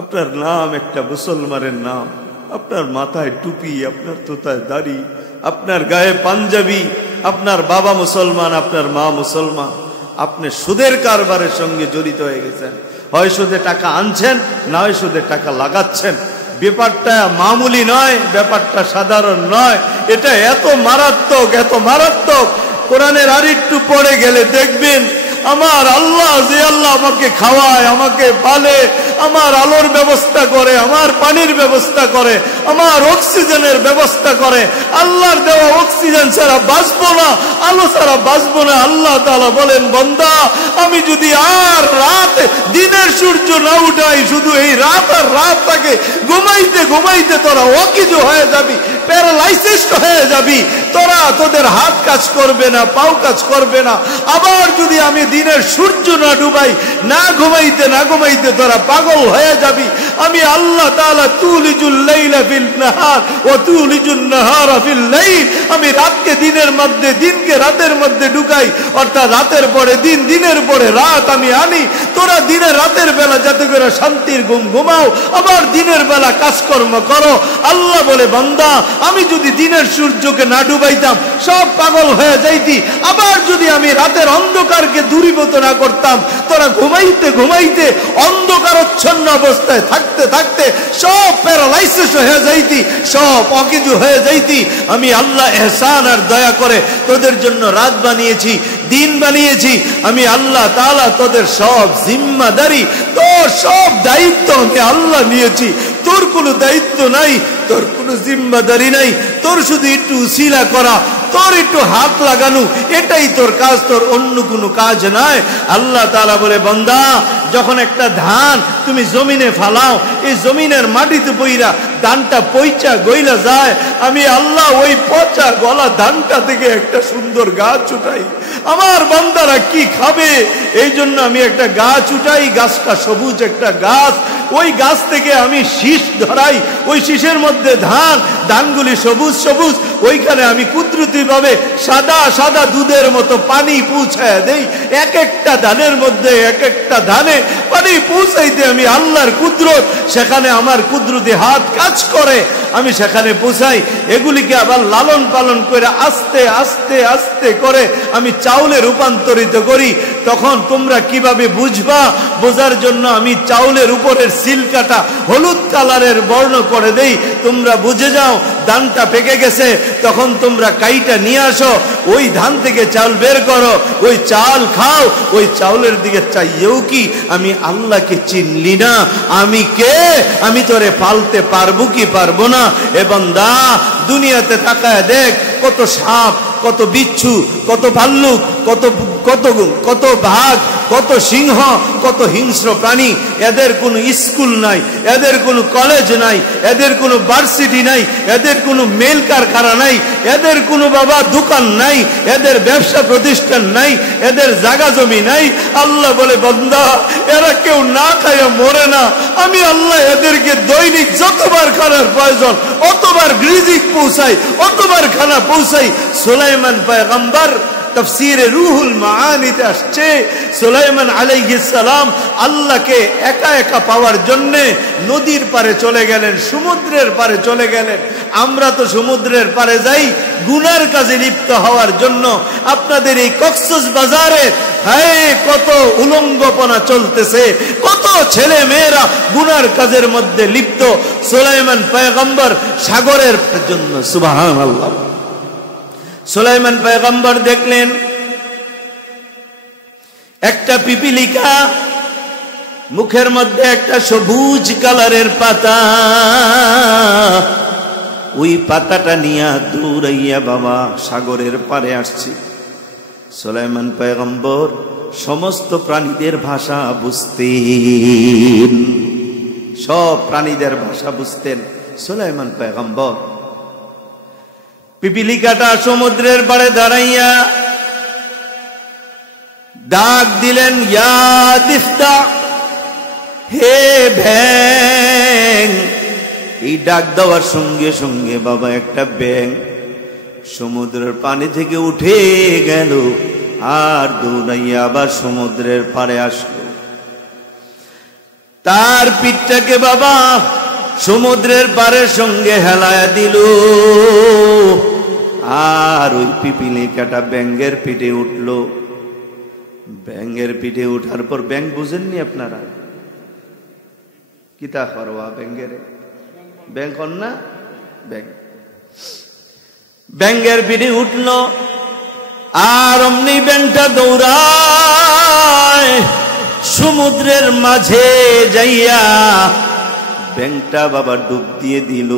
আপনার নাম একটা মুসলমানের নাম, আপনার মাথায় টুপি, আপনার তোতায় দাড়ি, আপনার গায়ে পাঞ্জাবি, আপনার বাবা মুসলমান, আপনার মা মুসলমান, আপনি সুদের কারবারের সঙ্গে জড়িত হয়ে গেছেন। হয় সুদে টাকা আনছেন, না হয় সুদে টাকা লাগাচ্ছেন। ব্যাপারটা মামুলি নয়, ব্যাপারটা সাধারণ নয়, এটা এত মারাত্মক, এত মারাত্মক। কোরআনের আরেকটু পড়ে গেলে দেখবেন আমার আল্লাহ, যে আল্লাহ আমাকে খাওয়ায়, আমাকে পালে, আমার আলোর ব্যবস্থা করে, আমার পানির ব্যবস্থা করে, আমার অক্সিজেনের ব্যবস্থা করে, আল্লাহর দেওয়া অক্সিজেন ছাড়া বাঁচবো না, আলো ছাড়া বাঁচবো না। আল্লাহ তাআলা বলেন, বান্দা আমি যদি আর রাত দিনের সূর্য না উঠাই, শুধু এই রাত আর রাত থাকে, ঘুমাইতে ঘুমাইতে তোরা অকিজু হয়ে যাবি, প্যারালাইসিস হয়ে যাবি, তোরা তোদের হাত কাজ করবে না, পাও কাজ করবে না। আবার যদি আমি দিনের সূর্য না ডুবাই, না ঘুমাইতে না ঘুমাইতে তোরা পাগল হয়ে যাবি। আমি আল্লাহ তাআলা তুলিজুল লাইলা ফিল নাহার ওয়া তুলিজুন নাহারা ফিল লাইল, আমি রাতকে দিনের মধ্যে, দিনকে রাতের মধ্যে ঢুকাই, অর্থাৎ রাতের পরে দিন, দিনের পরে রাত আমি আনি। তোরা দিনের রাতের বেলা যাতে করে শান্তির ঘুম ঘুমাও, আবার দিনের বেলা কাজকর্ম করো। আল্লাহ বলে বান্দা, আমি যদি দিনের সূর্যকে না ডুবাইতাম সব পাগল হয়ে যাইতি, আবার যদি আমি রাতের অন্ধকারকে দূরীভূত না করতাম, তোরা ঘুমাইতে ঘুমাইতে অন্ধকারচ্ছন্ন অবস্থায় থাকতে থাকতে সব প্যারালাইসিস হয়ে যাইতি, সব অকেজু হয়ে যাইতি। আমি আল্লাহ ইহসান আর দয়া করে তোদের জন্য রাত বানিয়েছি, দিন বানিয়েছি। আমি আল্লাহ তাআলা তোদের সব জিম্মাদারি, তোর সব দায়িত্ব আমি আল্লাহ নিয়েছি। তোর কোনো দায়িত্ব নাই, তোর কোনো জিম্মাদারি নাই, তোর শুধু একটু উসিলা করা, তোর একটু হাত লাগানো, এটাই তোর কাজ, তোর অন্য কোনো কাজ নাই। আল্লাহ তাআলা বলে বান্দা, যখন একটা ধান তুমি জমিনে ফালাও, এই জমিনের মাটিতে পইরা ধানটা পইচা গইলা যায়, আমি আল্লাহ ওই পচা গলা ধানটা থেকে একটা সুন্দর গাছ উঠাই। আমার বান্দারা কি খাবে, এই জন্য আমি একটা গাছ উঠাই, গাছটা সবুজ একটা গাছ, ওই গাছ থেকে আমি শীষ ধরাই, ওই শীষের মধ্যে ধান, ধানগুলি সবুজ সবুজ, ওইখানে আমি কুদরতি ভাবে সাদা সাদা দুধের মতো পানি পৌঁছায় দেই। এক একটা ধানের মধ্যে, এক একটা ধানে পানি পৌঁছাইতে আমি আল্লাহর কুদরত, সেখানে আমার কুদরতি হাত কাজ করে, আমি সেখানে পৌঁছাই। এগুলিকে আবার লালন পালন করে আস্তে আস্তে আস্তে করে আমি চাউলে রূপান্তরিত করি। তখন তোমরা কিভাবে বুঝবা, বোঝার জন্য আমি চাউলের উপরের সিলকাটা হলুদ কালারের বর্ণ করে দেই, তোমরা বুঝে যাও ধানটা পেকে গেছে। তখন তোমরা কাইটা নিয়ে আসো, ওই ধান থেকে চাল বের করো, ওই চাল খাও। ওই চাউলের দিকে চাইয়েও কি আমি আল্লাহকে চিনলি না? আমি কে? আমি তোরে পালতে পারবো কি পারবো না? এ বান্দা, দুনিয়াতে তাকায় দেখ, কত সাপ, কত বিচ্ছু, কত ভাল্লুক, কত কত কত বাঘ, কত সিংহ, কত হিংস্র প্রাণী। এদের কোনো স্কুল নাই, এদের কোনো কলেজ নাই, এদের কোনো ভার্সিটি নাই, এদের কোনো মেল কারখানা নাই, এদের কোনো বাবা দোকান নাই, এদের ব্যবসা প্রতিষ্ঠান নাই, এদের জায়গা জমি নাই। আল্লাহ বলে বান্দা, এরা কেউ না খায় মরে না। আমি আল্লাহ এদেরকে দৈনিক যতবার খানার প্রয়োজন অতবার রিজিক পৌঁছাই, অতবার খানা পৌঁছাই। সুলাইমান পয়গম্বর তাফসীরে রুহুল মাআনিতে আসছে, সুলাইমান আলাইহিস সালাম আল্লাহকে একা একা পাওয়ার জন্য নদীর পারে চলে গেলেন, সমুদ্রের পারে চলে গেলেন। আমরা তো সমুদ্রের পারে যাই গুনার কাজে লিপ্ত হওয়ার জন্য। আপনাদের এই কক্সবাজারে হায় কত উলঙ্গপনা চলতেছে, কত ছেলে মেয়েরা গুনার কাজের মধ্যে লিপ্ত। সুলাইমান পয়গম্বর সাগরের জন্য, সুবহানাল্লাহ, সুলাইমান পয়গম্বর দেখলেন একটা পিপিলিকা, মুখের মধ্যে একটা সবুজ কালারের পাতা, ওই পাতাটা নিয়ে দৌড়াইয়া বাবা সাগরের পারে আসছে। সুলাইমান পয়গম্বর সমস্ত প্রাণীদের ভাষা বুঝতেন, সব প্রাণীদের ভাষা বুঝতেন সুলাইমান পয়গম্বর। পিপিলিকাটা সমুদ্রের পাড়ে দাঁড়াইয়া ডাক দিলেন, ইয়া দিফতা, হে ব্যাং। এই ডাক দেওয়ার সঙ্গে সঙ্গে বাবা একটা ব্যাং সমুদ্রের পানি থেকে উঠে গেল আর দৌড়াইয়া আবার সমুদ্রের পাড়ে আসলো। তার পিঠটাকে বাবা সমুদ্রের পাড়ের সঙ্গে হেলায়া দিল, আর ওই পিপিলিকাটা ব্যাঙের পিঠে উঠল। ব্যাঙের পিঠে উঠার পর, ব্যাঙ বুঝেননি আপনারা? কিতা করবা ব্যাঙের? ব্যাঙ কর না, ব্যাঙ। ব্যাঙের পিঠে উঠল, আর অমনি ব্যাঙটা দৌড়ায় সমুদ্রের মাঝে যাইয়া ব্যাঙটা বাবা ডুব দিয়ে দিল।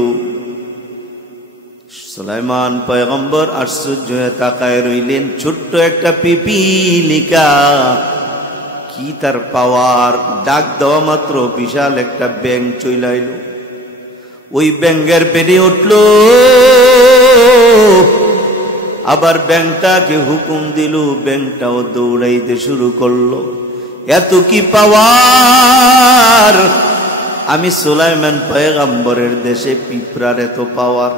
সুলাইমান পয়গম্বর আশ্চর্য হয়ে তাকায় রইলেন। ছোট্ট একটা পিপিলিকা, কি তার পাওয়ার! ডাক দেওয়া মাত্র বিশাল একটা ব্যাঙ চলে আইল, ওই ব্যাঙের পেটে উঠল। আবার ব্যাঙটাকে হুকুম দিল, ব্যাঙটাও দৌড়াইতে শুরু করলো। এত কি পাওয়ার! আমি সুলাইমান পয়গম্বরের দেশে পিঁপড়ার এত পাওয়ার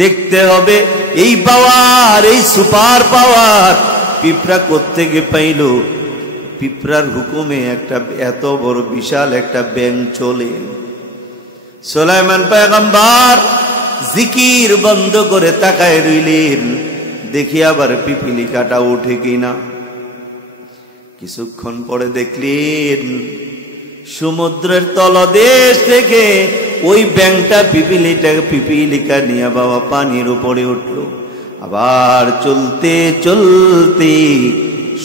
দেখতে হবে। এই পাওয়ার, এই সুপার পাওয়ার পিঁপড়া কোত্থেকে পাইল? পিঁপড়ার হুকুমে একটা এত বড় বিশাল একটা ব্যাঙ চলে। সুলাইমান পয়গম্বর জিকির বন্ধ করে তাকায় রইলেন, দেখি আবার পিপিলিকাটা ওঠে কিনা। কিছুক্ষণ পরে দেখলেন সমুদ্রের তলদেশ থেকে ওই ব্যাঙটা পিপিলিকা নিয়ে বাবা পানির উপরে উঠলো। আবার চলতে চলতে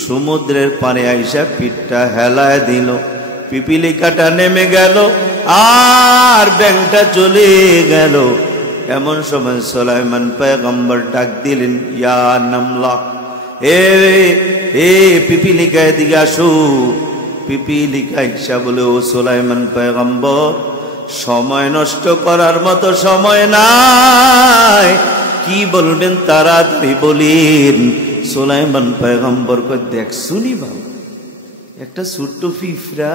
সমুদ্রের পারে আইসা পিঠটা হেলায় দিল, পিপিলিকাটা নেমে গেল আর ব্যাঙটা চলে গেল। এমন সময় সুলাইমান পয়গম্বর ডাক দিলেন, ইয়া নামলা, হে পিপিলিকা এদিকে আসো। পিপিলিকা ঈশা বলে, ও সুলাইমান পয়গম্বর, সময় নষ্ট করার মতো সময় নাই, কি বলবেন তাড়াতাড়ি বলেন। সুলাইমান পয়গম্বর কই, দেখ শুনি বাবা, একটা ছোট্ট পিঁপড়া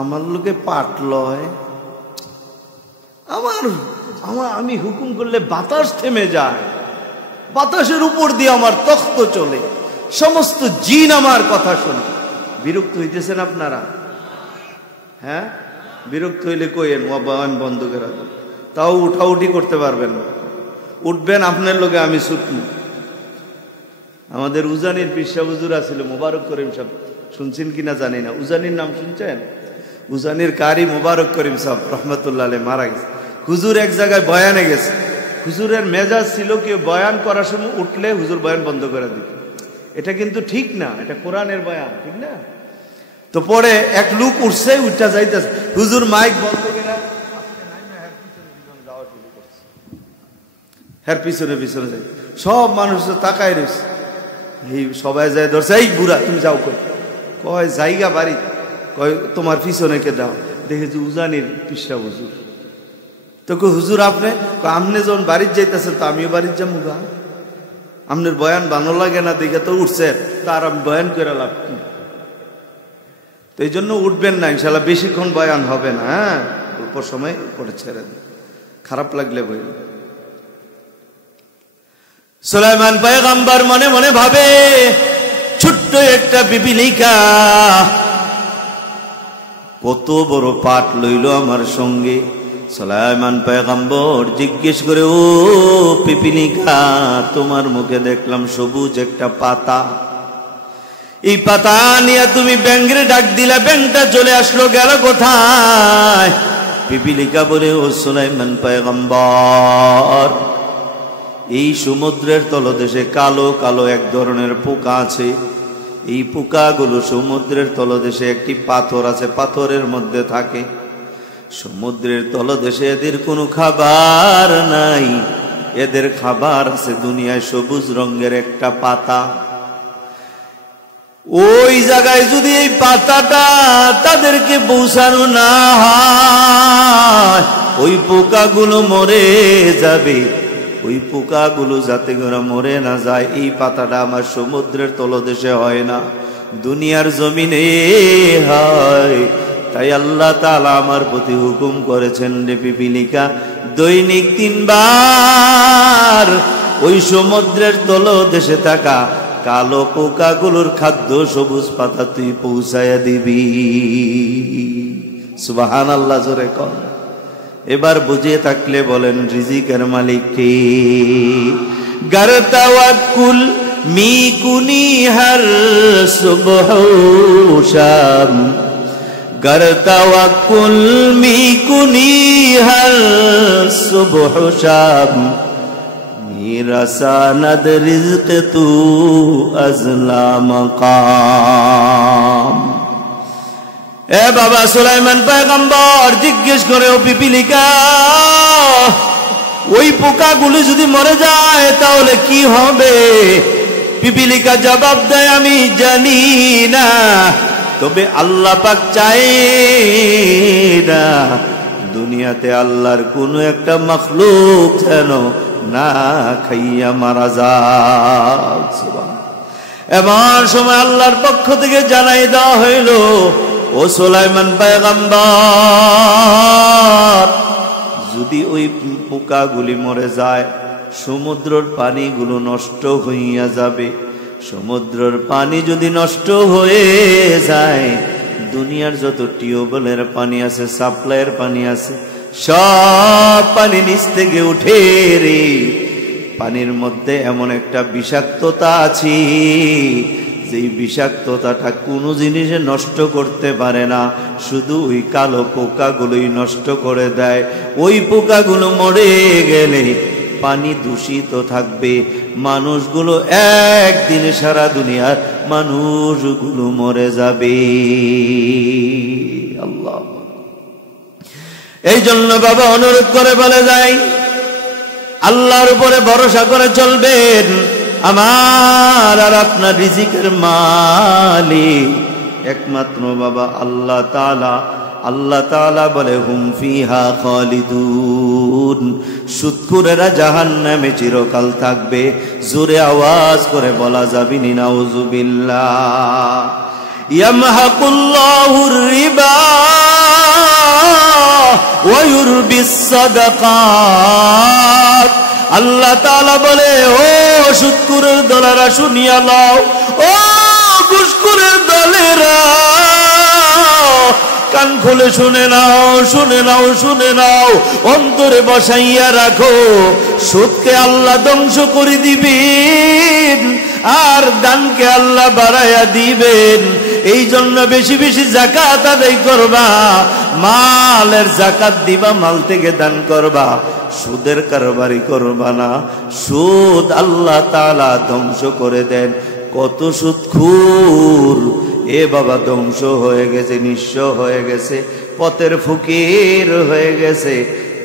আমার লোকে পাট লয়, আমি হুকুম করলে বাতাস থেমে যায়, বাতাসের উপর দিয়ে আমার তখ্ত চলে, সমস্ত জিন আমার কথা শোনে। বিরক্ত হইতেছেন আপনারা? হ্যাঁ, বিরক্ত হইলে কইেন বয়ান বন্ধ করে দেন, তাও উঠাউঠি করতে পারবেন না। উঠবেন আপনার লোকে আমি ছুটনি। আমাদের উজানির পিসা হুজুর আছিল মোবারক করিম সাহেব, শুনছেন কিনা জানি না, উজানির নাম শুনছেন? উজানির কারি মোবারক করিম সাহেব রহমতুল্লাহ আলাইহি মারা গেছে। হুজুর এক জায়গায় বয়ানে গেছে, হুজুরের মেজাজ ছিল কেউ বয়ান করার সময় উঠলে হুজুর বয়ান বন্ধ করে দিত। এটা কিন্তু ঠিক না, এটা কোরআনের বয়ান, ঠিক না? তো পরে এক লোক উঠছে, উঠটা যাইতেছে, হুজুর মাইক বলতে গেলে হ্যার পিছনে পিছনে যাই, সব মানুষ তাকায় রয়েছে, এই সবাই যায় ধরছে, এই বুড়া তুমি যাও, কয় জায়গা বাড়ি, কয় তোমার পিছনে কে দাও, দেখেছি উজানির পিসা হুজুর। তো হুজুর আপনি যখন বাড়ির যাইতেছেন তো আমিও বাড়ির যাবো গা, আপনার বয়ান ভালো লাগে না দেখে তো উঠছেন, তার আমি বয়ান করে লাভ কি? তো এই জন্য উঠবেন না ইনশাল্লাহ, বেশিক্ষণ বয়ান হবে না, হ্যাঁ, অল্প সময় পরে ছেড়ে দেন, খারাপ লাগলে বই। সুলাইমান পয়গম্বর মনে মনে ভাবে, ছোট্ট একটা পিপিলিকা কত বড় পাট লইল আমার সঙ্গে। সুলাইমান পয়গম্বর জিজ্ঞেস করে, ও পিপিলিকা, তোমার মুখে দেখলাম সবুজ একটা পাতা, এই পাতা নিয়ে তুমি ব্যাঙের ডাক দিলা, ব্যাঙটা চলে আসলো, গেল কোথায়? পিপিলিকা বলে, ও সুলাইমান পয়গম্বর, এই সমুদ্রের তলদেশে কালো কালো এক ধরনের পোকা আছে, এই পোকাগুলো সমুদ্রের তলদেশে একটি পাথর আছে, পাথরের মধ্যে থাকে। সমুদ্রের তলদেশে এদের কোনো খাবার নাই, এদের খাবার আছে দুনিয়ায় সবুজ রঙের একটা পাতা। ওই জায়গায় যদি এই পাতাটা তাদেরকে পৌঁছানো না হয়, ওই পোকাগুলো মরে যাবে। ওই পোকাগুলো যাতে করে মরে না যায়, এই পাতাটা আমার সমুদ্রের তলদেশে হয় না, দুনিয়ার জমিনে হয়। তাই আল্লাহ তাআলা আমার প্রতি হুকুম করেছেন, রে পিপিলিকা, দৈনিক 3 বার ওই সমুদ্রের তলদেশে থাকা কালো পোকাগুলোর খাদ্য সবুজ পাতা তুই পৌঁছায়া দিবি। সুবহানাল্লাহ, জোরে কর। এবার বুঝে থাকলে বলেন, রিজিকের মালিক কে? গর তাওয়াক্কুল মিকুনি হর সুবহ শাম, গর তাওয়াক্কুল মিকুনি হর সুবহ শাম, মেরা সানদ রিজক তু আজলা মাকাম। এ বাবা সুলাইমান পয়গম্বর জিজ্ঞেস করে, ও পিপিলিকা, ওই পোকাগুলি যদি মরে যায় তাহলে কি হবে? পিপিলিকা জবাব দেয়, আমি জানি না, তবে আল্লাহ পাক চায় না দুনিয়াতে আল্লাহর কোনো একটা মাখলুক যেন না খাইয়া মারা যায়। এমন সময় আল্লাহর পক্ষ থেকে জানাই দেওয়া হইল, ও ও সুলাইমান পয়গম্বর, যদি ওই পোকাগুলি মরে যায় সমুদ্রের পানিগুলো নষ্ট হইয়া যাবে। সমুদ্রের পানি যদি নষ্ট হয়ে যায়, দুনিয়ার যত টিউবওয়েলের পানি আছে, সাপ্লাইয়ের পানি আছে, সব পানি নিচ থেকে উঠে রে। পানির মধ্যে এমন একটা বিষাক্ততা আছে, যেই বিষাক্ততাটা কোনো জিনিসে নষ্ট করতে পারে না, শুধু ওই কালো পোকাগুলোই নষ্ট করে দেয়। ওই পোকাগুলো মরে গেলে পানি দূষিত থাকবে, মানুষগুলো একদিনে সারা দুনিয়ার মানুষগুলো মরে যাবে। আল্লাহ, এই জন্য বাবা অনুরোধ করে বলে যায়, আল্লাহর উপরে ভরসা করে চলবেন। আমার আর আপনার রিজিকের মালিক একমাত্র বাবা আল্লাহ তাআলা। আল্লাহ তাআলা বলে হুম ফিহা খালিদুন, সুদখোরেরা জাহান্নামে চিরকাল থাকবে। জোরে আওয়াজ করে বলা যাবে না নাউযুবিল্লাহ। ইয়ামহাকুল্লাহুর রিবা ওয়া ইউরবিস সাদাকাত। আল্লাহ তাআলা বলে, ও সুদখোরের দলেরা শুনিয়া নাও, ও ঘুষখোরের দলেরা কান খুলে শুনে নাও, শুনে নাও, শুনে নাও, অন্তরে বসাইয়া রাখো। সুদকে আল্লাহ ধ্বংস করে দিবেন, আর দানকে আল্লাহ বাড়াইয়া দিবেন। এই জন্য বেশি বেশি যাকাত আদায় করবা, মালের যাকাত দিবা, মাল থেকে দান করবা, সুদের কারবারি করবা না। সুদ আল্লাহ তাআলা ধ্বংস করে দেন। কত সুদখোর এ বাবা ধ্বংস হয়ে গেছে, নিঃস্ব হয়ে গেছে, পথের ফকির হয়ে গেছে।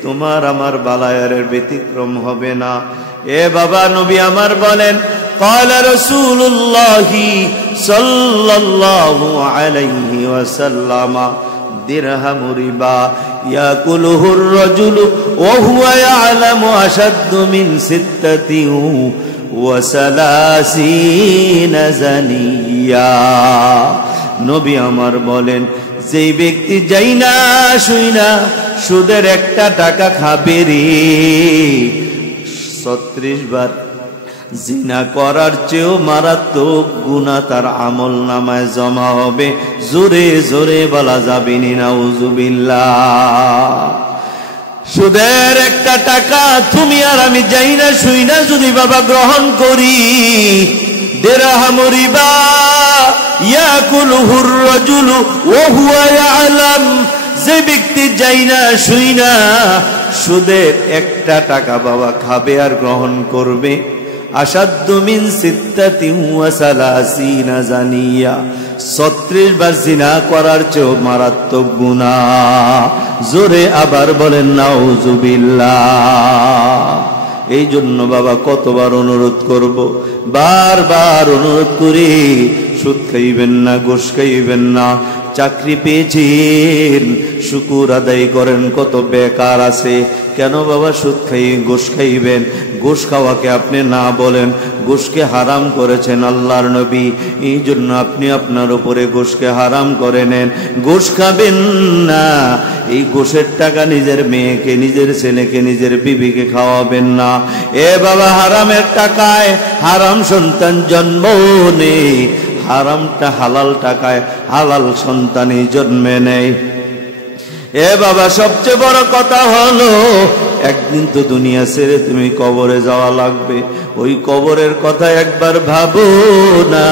তোমার আমার বালায়ারের ব্যতিক্রম হবে না। এ বাবা নবী আমার বলেন, قال رسول الله صلى الله عليه وسلم درهم ربا يأكله الرجل وهو يعلم أشد من 36 زانيا। নবী আমার বলেন, যেই ব্যক্তি যাই না শুই না সুদের একটা টাকা খাবে রে, 36 বার জিনা করার চেয়েও মারাত্মক গুনাহ তার আমল নামায় জমা হবে। জোরে জোরে বলা যাবে না নাউযুবিল্লাহ। সুদের একটা টাকা তুমি আর আমি যাই না শুই না যদি বাবা গ্রহণ করি, দিরহাম রিবা ইয়াকুলুহুর রাজুলু ওয়া হুয়া ইয়ালাম, যে ব্যক্তি যাই না শুই না সুদের একটা টাকা বাবা খাবে আর গ্রহণ করবে, আসাদ্দু মিন 36 জানিয়া, 36 বার জিনা করার চেয়েও মারাত্মক গুনাহ। জোরে আবার বলেন নাউযুবিল্লাহ। এই জন্য বাবা কতবার অনুরোধ করব, বারবার অনুরোধ করি, সুদ খাইবেন না, ঘুষ খাইবেন না। চাকরি পেয়েছেন শুকুর আদায় করেন, কত বেকার আছে। কেন বাবা সুদ খাই ঘুষ খাইবেন? ঘুষ খাওয়াকে আপনি না বলেন, ঘুষকে হারাম করেছেন আল্লাহর নবী, এই জন্য আপনি আপনার উপরে ঘুষকে হারাম করে নেন। ঘুষ খাবেন না, এই ঘুষের টাকা নিজের মেয়েকে, নিজের ছেলেকে, নিজের বিবিকে খাওয়াবেন না। এ বাবা হারামের টাকায় হারাম সন্তান জন্ম নেই, হারামটা হালাল টাকায় হালাল সন্তানই জন্মে নেয়। এ বাবা সবচেয়ে বড় কথা হলো, একদিন তো দুনিয়া ছেড়ে তুমি কবরে যাওয়া লাগবে। ওই কবরের কথা একবার ভাবো না।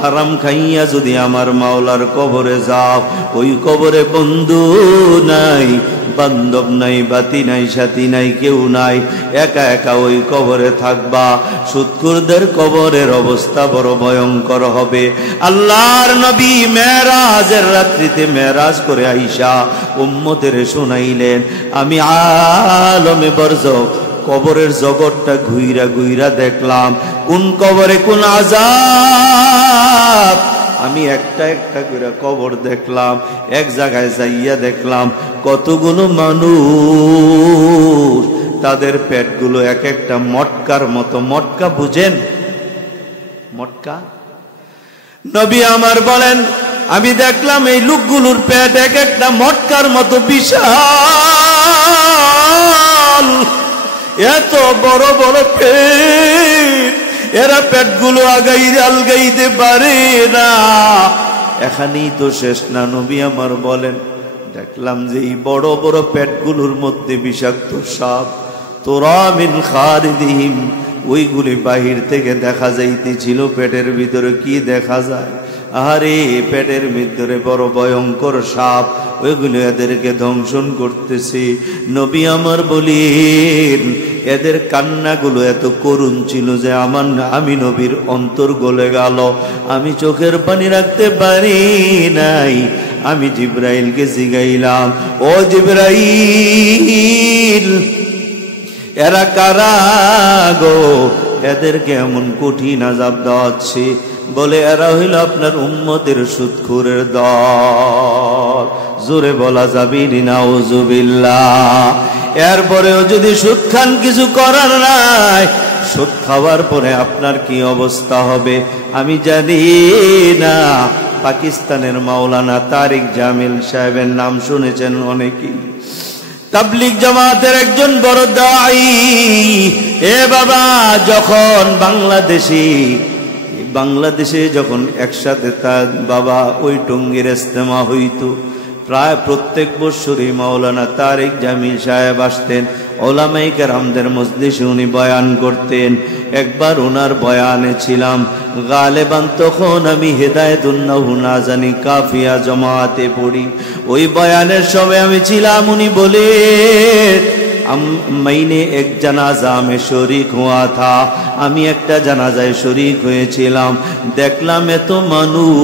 হারাম খাইয়া যদি আমার মাওলার কবরে যাও, ওই কবরে বন্ধু নাই, বান্ধব নাই, বাতি নাই, সাথী নাই, কেউ নাই, একা একা ওই কবরে থাকবা। সুদখোরদের কবরের অবস্থা বড় ভয়ঙ্কর হবে। আল্লাহর নবী মেরাজের রাত্রিতে মেরাজ করে আইসা উম্মতের শোনাইলেন, আমি আলমে বরজখ কবরের জগৎটা ঘুইরা ঘুইরা দেখলাম, কোন কবরে কোন আযাব। আমি একটা একটা করে কবর দেখলাম, এক জায়গায় যাইয়া দেখলাম কতগুলো মানুষ, তাদের পেটগুলো এক একটা মটকার মতো। মটকা বুঝেন? মটকা। নবী আমার বলেন, আমি দেখলাম এই লোকগুলোর পেট এক একটা মটকার মতো বিশাল, এত বড় বড় পেট, এরা পেটগুলো আলগাইতে পারে না। এখানেই তো শেষ না, নবী আমার বলেন, দেখলাম যে এই বড় বড় পেটগুলোর মধ্যে বিষাক্ত সাপ, তোরা মিন খারিদিহিম, ওইগুলি বাহির থেকে দেখা যাইতেছিল। পেটের ভিতরে কি দেখা যায়? আরে পেটের ভিতরে বড় ভয়ঙ্কর সাপ, ওইগুলো এদেরকে ধ্বংসন করতেছে। নবী আমার বলেন, এদের কান্নাগুলো এত করুণ ছিল যে আমি নবীর অন্তর গলে গেল। আমি চোখের পানি রাখতে পারি নাই। আমি জিবরাইলকে জিগাইলাম, ও জিবরাইল, এরা কারা গো? এদেরকে এমন কঠিন আযাব দেওয়া হচ্ছে। বলে, এরা হইল আপনার উম্মতের সুদখোরের দল। জোরে বলা যাবে নাউজুবিল্লাহ। এরপরেও যদি সুদ খান, কিছু করার নাই। সুদ খাওয়ার পরে আপনার কি অবস্থা হবে আমি জানি না। পাকিস্তানের মাওলানা তারিক জামিল সাহেবের নাম শুনেছেন অনেকেই, তাবলিগ জামাতের একজন বড় দাঈ। এ বাবা, যখন বাংলাদেশে যখন একসাথে তার বাবা ওই টঙ্গীর ইজতেমা হইতো, প্রায় প্রত্যেক বছরই মাওলানা তারিক জামিল সাহেব আসতেন। ওলামায়ে কেরামদের মজলিসে উনি বয়ান করতেন। একবার ওনার বয়ানে ছিলাম, গালেবান তখন আমি হেদায়েতুন নাজানি কাফিয়া জমাতে পড়ি। ওই বয়ানের সময় আমি ছিলাম। উনি বলে, मैंने एक जनाजा में शरीक हुआ था, আমি একটা জানাজায় শরীক হয়েছিলাম। দেখলাম এত মানুষ,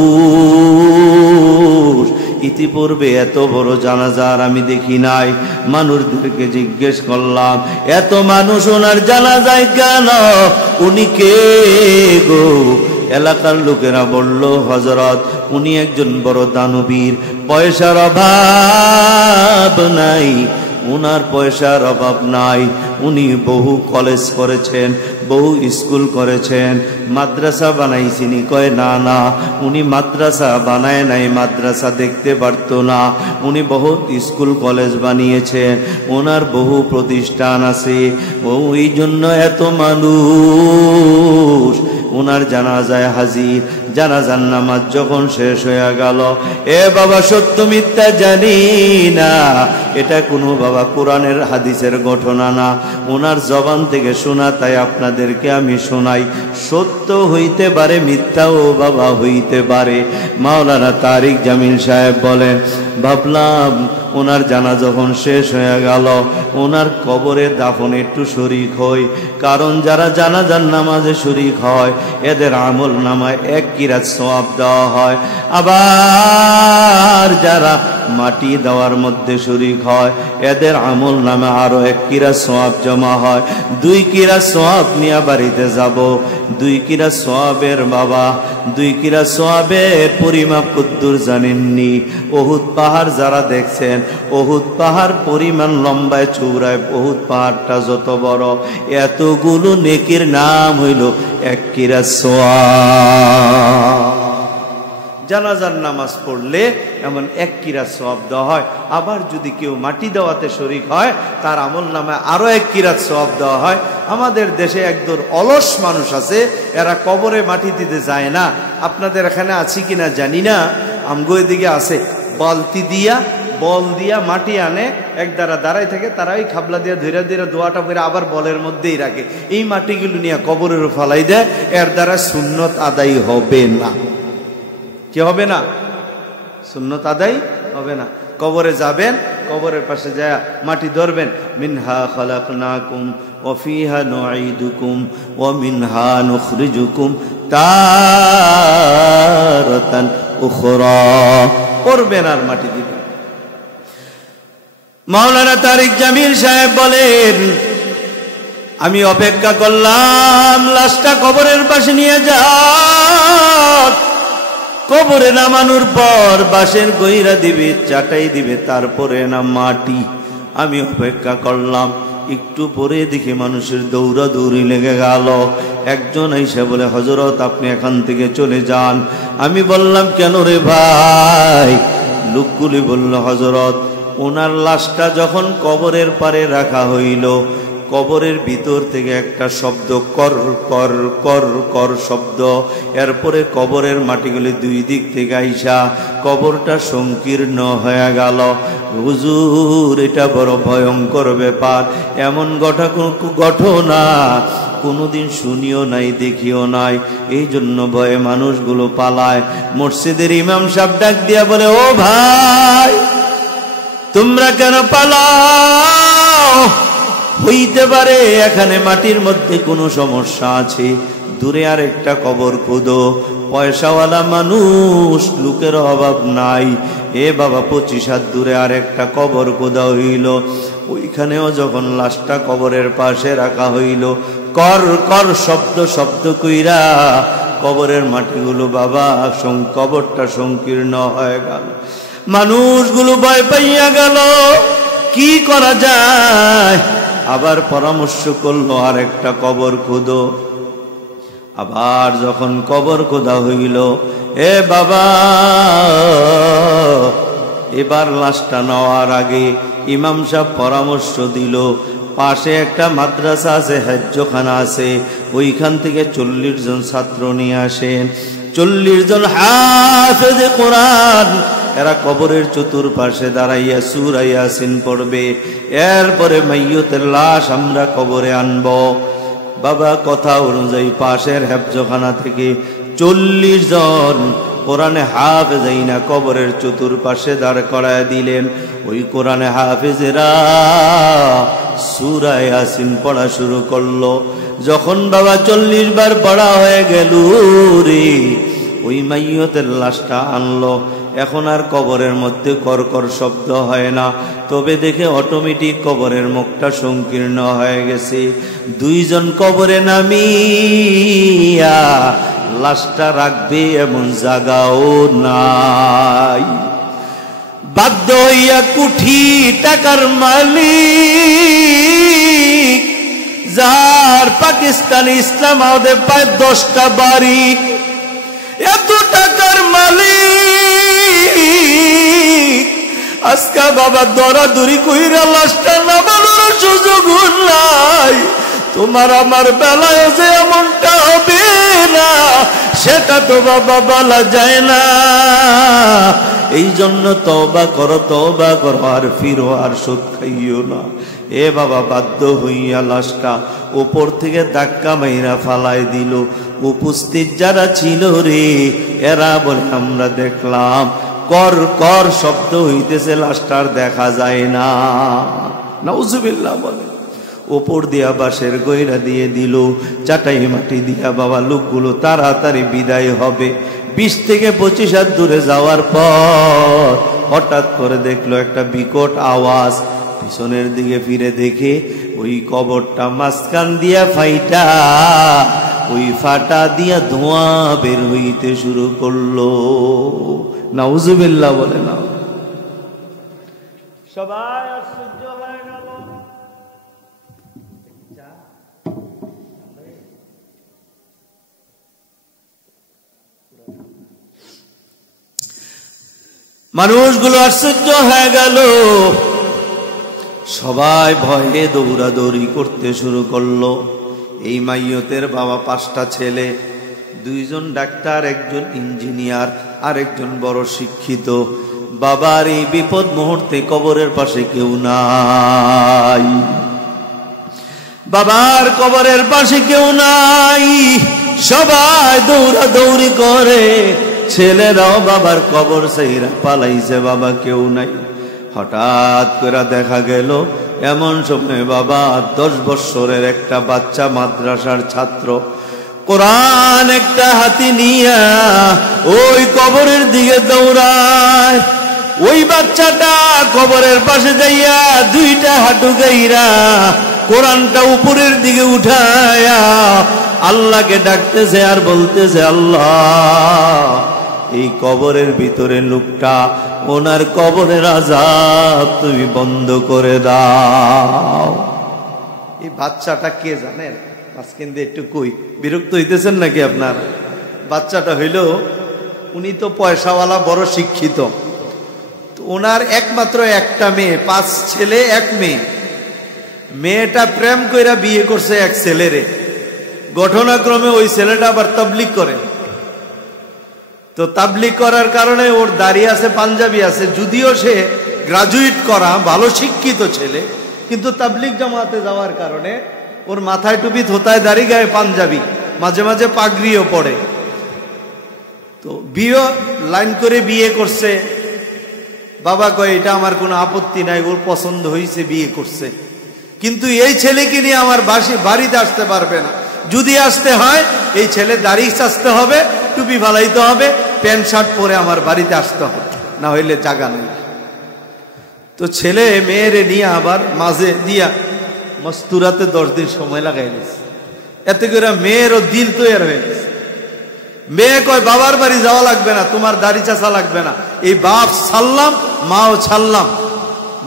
ইতিপূর্বে এত বড় জানাজার আমি দেখি নাই। মানুষদেরকে জিজ্ঞেস করলাম, এত মানুষ ওনার জানাজায় কেন? উনি কে গো? এলাকার লোকেরা বলল, হযরত উনি একজন বড় দানবীর, পয়সার অভাব নাই। উনার পয়সার অভাব নাই। উনি বহু কলেজ করেছেন, বহু স্কুল করেছেন, মাদ্রাসা বানাইছিনি। কয় না না, উনি মাদ্রাসা বানায় নাই, মাদ্রাসা দেখতে পারতো না। উনি বহুত স্কুল কলেজ বানিয়েছেন, ওনার বহু প্রতিষ্ঠান আছে। ওই জন্য এত মানুষ ওনার জানাজায় হাজির। জানাজার নামাজ যখন শেষ হয়ে গেল, এ বাবা সত্য মিথ্যা জানি না, এটা কোনো বাবা কোরআনের হাদিসের ঘটনা না, ওনার জবান থেকে শোনা, তাই আপনাদেরকে আমি শোনাই। সত্য হইতে পারে, মিথ্যাও বাবা হইতে পারে। মাওলানা তারিক জামিল সাহেব বলেন, ভাবলাম ওনার জানা যখন শেষ হয়ে গেল, ওনার কবরে দাফনে একটু শরীক হই। কারণ যারা জানাজার নামাজে শরীক হয়, এদের আমল নামায় 1 কিরাত সওয়াব দেওয়া হয়। আবার যারা মাটি দেওয়ার মধ্যে শরীক হয়, এদের আমল নামে আরো 1 কিরাত সওয়াব জমা হয়। 2 কিরাত সওয়াব নিয়ে বাড়িতে যাব। 2 কিরাত সওয়াবের বাবা, 2 কিরাত সওয়াবের পরিমাপ কদ্দুর জানেননি? উহুদ পাহাড় যারা দেখছেন, উহুদ পাহাড় পরিমাণ লম্বায় চৌড়ায়, উহুদ পাহাড়টা যত বড়, এতগুলো নেকির নাম হইল 1 কিরাত সওয়াব। জানাজার নামাজ পড়লে এমন 1 কিরাত সওয়াব দেওয়া হয়। আবার যদি কেউ মাটি দেওয়াতে শরীক হয়, তার আমল নামে আরো 1 কিরাত সওয়াব দেওয়া হয়। আমাদের দেশে একদল অলস মানুষ আছে, এরা কবরে মাটি দিতে যায় না। আপনাদের এখানে আছে কিনা জানি না, আমগো এদিকে আছে। বালতি দিয়া, বল দিয়া মাটি আনে, এক দ্বারা দাঁড়াই থাকে, তারা ওই খাবলা দিয়া ধীরে ধীরে দোয়াটা করে আবার বলের মধ্যেই রাখে। এই মাটিগুলো নিয়ে কবরের ফালাই দেয়। এর দ্বারা সুন্নত আদায় হবে না। কি হবে না? সুন্নত আদায় হবে না। কবরে যাবেন, কবরের পাশে যায় মাটি ধরবেন। মিনহা খালাকনাকুম ওয়া ফিহা নুঈদুকুম ওয়া মিনহা নুখরিজুকুম তারাতান উখরা। করবেন আর মাটি দিবেন। মাওলানা তারিক জামিল সাহেব বলেন, আমি অপেক্ষা করলাম লাশটা কবরের পাশে নিয়ে যাও। কবরে নামানোর পর বাঁশের গইরা দিবে, চাটাই দিবে, তারপরে না মাটি। আমি অপেক্ষা করলাম। একটু পরে দেখি মানুষের দৌড়াদৌড়ি লেগে গেল। একজন এসে বলে, হযরত আপনি এখান থেকে চলে যান। আমি বললাম, কেন রে ভাই? লোকগুলি বলল, হযরত ওনার লাশটা যখন কবরের পারে রাখা হইল, কবরের ভিতর থেকে একটা শব্দ, কর কর কর কর শব্দ। এরপরে কবরের মাটিগুলি দুই দিক থেকে আইসা কবরটা সংকীর্ণ হয়ে গেল। হুজুর, এটা বড় ভয়ঙ্কর ব্যাপার। এমন ঘটনা কোনোদিন শুনিও নাই, দেখিও নাই। এই জন্য ভয়ে মানুষগুলো পালায়। মসজিদের ইমাম সাহেব ডাক দিয়া বলে, ও ভাই, তোমরা কেন পালাও? হইতে পারে এখানে মাটির মধ্যে কোনো সমস্যা আছে, দূরে আর একটা কবর খুঁদো। পয়সাওয়ালা মানুষ, লোকের অভাব নাই। এ বাবা, 25 হাত দূরে আর একটা কবর খোদা হইল। ওইখানেও যখন লাশটা কবরের পাশে রাখা হইল, কর কর শব্দ কইরা কবরের মাটিগুলো বাবা কবরটা সংকীর্ণ হয়ে গেল। মানুষগুলো ভয় পাইয়া গেল, কি করা যায়? আবার পরামর্শ করলো, আর একটা কবর খুঁদো। আবার যখন কবর খোদা হইল, এ বাবা, এবার লাশটা নেওয়ার আগে ইমাম সাহেব পরামর্শ দিল, পাশে একটা মাদ্রাসা আছে, হেজ্জখানা আছে, ওইখান থেকে 40 জন ছাত্র নিয়ে আসেন। 40 জন হাফেজে কোরআন, এরা কবরের চতুর্পাশে দাঁড়াইয়া সূরা ইয়াসিন পড়বে। এরপরে মাইয়তের লাশ আমরা কবরে আনব। বাবা, কথা অনুযায়ী পাশের হেফজখানা থেকে 40 জন কোরআনে হাফেজাইনা কবরের চতুর্পাশে দাঁড় করায় দিলেন। ওই কোরআনে হাফেজেরা সূরা ইয়াসিন পড়া শুরু করলো। যখন বাবা 40 বার পড়া হয়ে গেল রে, ওই মাইয়তের লাশটা আনলো। এখন আর কবরের মধ্যে করকর শব্দ হয় না, তবে দেখে অটোমেটিক কবরের মুখটা সংকীর্ণ হয়ে গেছে। 2 জন কবরে নামিয়া লাশটা রাখবে এমন জায়গাও নাই। বাধ্য হইয়া কোটি টাকার মালিক, যার পাকিস্তানি ইসলাম আমাদের প্রায় 10টা বাড়ি, এত টাকার মালিক আজকে বাবা দরাদরি কইরা লাশটা নামানোর সুযোগ নাই। তোমার আমার বেলায় যে এমনটা হবে না, সেটা তো বাবা বলা যায় না। এই জন্য তওবা করো, আর ফিরো, আর সুদ খাইও না। এ বাবা, বাধ্য হইয়া লাশটা উপর থেকে ধাক্কা মাইরা ফালাই দিল। উপস্থিত যারা ছিল রে, এরা বলে, আমরা দেখলাম কর কর শব্দ হইতেছে, লাশটার দেখা যায় না। নাউজুবিল্লাহ বলে। ওপর দিয়া বাঁশের গয়রা দিয়ে দিল, চাটাই মাটি দিয়া বাবা লোকগুলো তাড়াতাড়ি বিদায় হবে। 20 থেকে 25 হাত দূরে যাওয়ার পর হঠাৎ করে দেখলো একটা বিকট আওয়াজ। পিছনের দিকে ফিরে দেখে ওই কবরটা মাঝখান দিয়া ফাইটা, ওই ফাটা দিয়া ধোঁয়া বের হইতে শুরু করলো। নাউজুবিল্লাহ বলে না। সবাই আশ্চর্য হয়ে গেল। মানুষগুলো আশ্চর্য হয়ে গেল, সবাই ভয়ে দৌড়াদৌড়ি করতে শুরু করলো। এই মাইয়তের বাবা 5টা ছেলে, 2 জন ডাক্তার, 1 জন ইঞ্জিনিয়ার, আর 1 জন বড় শিক্ষিত। বাবার এই বিপদ মুহূর্তে কবরের পাশে কেউ নাই। বাবার কবরের পাশে কেউ নাই, সবাই দৌড়াদৌড়ি করে। ছেলেরাও বাবার কবর চাইরা পালাইছে, বাবা কেউ নাই। হঠাৎ করে দেখা গেল এমন সময় বাবা 10 বছরের একটা বাচ্চা, মাদ্রাসার ছাত্র, কোরআন একটা হাতি নিয়া ওই কবরের দিকে দৌড়ায়। ওই বাচ্চাটা কবরের পাশে যাইয়া 2টা হাঁটু গাইরা কোরআনটা উপরের দিকে উঠায়া আল্লাহকে ডাকতেছে আর বলতেছে, আল্লাহ, এই কবরের ভিতরে লোকটা, ওনার কবরের আযাব তুমি বন্ধ করে দাও। এই বাচ্চাটা কে জানেন? মাঝখান দিয়ে একটু কই, বিরক্ত হইতেছেন নাকি আপনার? বাচ্চাটা হইল, উনি তো পয়সাওয়ালা, বড় শিক্ষিত, তো ওনার একমাত্র একটা মেয়ে, 5 ছেলে 1 মেয়ে। মেয়েটা প্রেম কইরা বিয়ে করছে এক ছেলেরে। ঘটনাক্রমে ওই ছেলেটা আবার তাবলীগ করে। তো তাবলীগ করার কারণে ওর দাড়ি আছে, পাঞ্জাবি আছে, যদিও সে গ্রাজুয়েট করা ভালো শিক্ষিত ছেলে, কিন্তু তাবলীগ জামাতে যাওয়ার কারণে ওর মাথায় টুপি, থোতায় দাড়ি, গায়ে পাঞ্জাবি, মাঝে মাঝে পাগড়িও পড়ে। তো বিয়ে লাইন করে বিয়ে করছে। বাবা কয় এটা আমার কোনো আপত্তি নাই, ওর পছন্দ হয়েছে, বিয়ে করছে, কিন্তু এই ছেলেকে নিয়ে আমার বাড়িতে আসতে পারবে না। যদি আসতে হয় এই ছেলে দাড়ি চাচতে হবে, টুপি ফালাইতে হবে, প্যান্ট শার্ট পরে আমার বাড়িতে আসতে হবে, না হইলে জায়গা নেই। তো ছেলে মেয়েরে নিয়ে আবার মাঝে দিয়া মস্তুরাতে 10 দিন সময় লাগাই গেছে। এতে করে মেয়েরও দিল তৈরি হয়ে গেছে। মেয়ে কয় বাবার বাড়ি যাওয়া লাগবে না, তোমার দাড়ি চাচা লাগবে না, এই বাপ ছাড়লাম, মাও ছাড়লাম,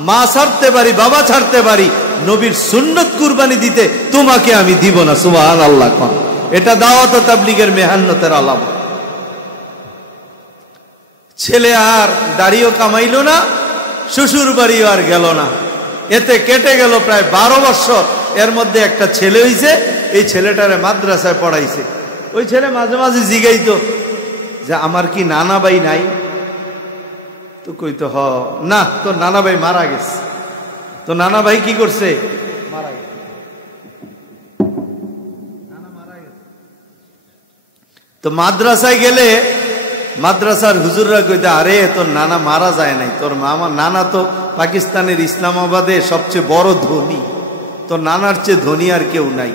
মা ছাড়তে পারি, বাবা ছাড়তে পারি, নবীর সুন্নত কুরবানি দিতে তোমাকে আমি দিব না। সুবহানাল্লাহ। এটা দাওয়াত ও তাবলীগের মেহান্নতের আলামত। ছেলে আর দাড়িও কামাইলো না, শ্বশুর বাড়িও আর গেল না। এতে কেটে গেল প্রায় 12 বছর। এর মধ্যে একটা ছেলে হইছে, এই ছেলেটারে মাদ্রাসায় পড়াইছে। ওই ছেলে মাঝে মাঝে জিগাইতো যে আমার কি নানা ভাই নাই? তো কইতো হ না, তো নানা ভাই মারা গেছে। তো নানা ভাই কি করছে? মারা গেছে। নানা মারা গেছে। তো মাদ্রাসায় গেলে মাদ্রাসার হুজুররা কইতে, আরে তোর নানা মারা যায় নাই, তোর নানা তো পাকিস্তানের ইসলামাবাদে সবচেয়ে বড় ধনী, তোর নানার চেয়ে ধনী আর কেউ নাই,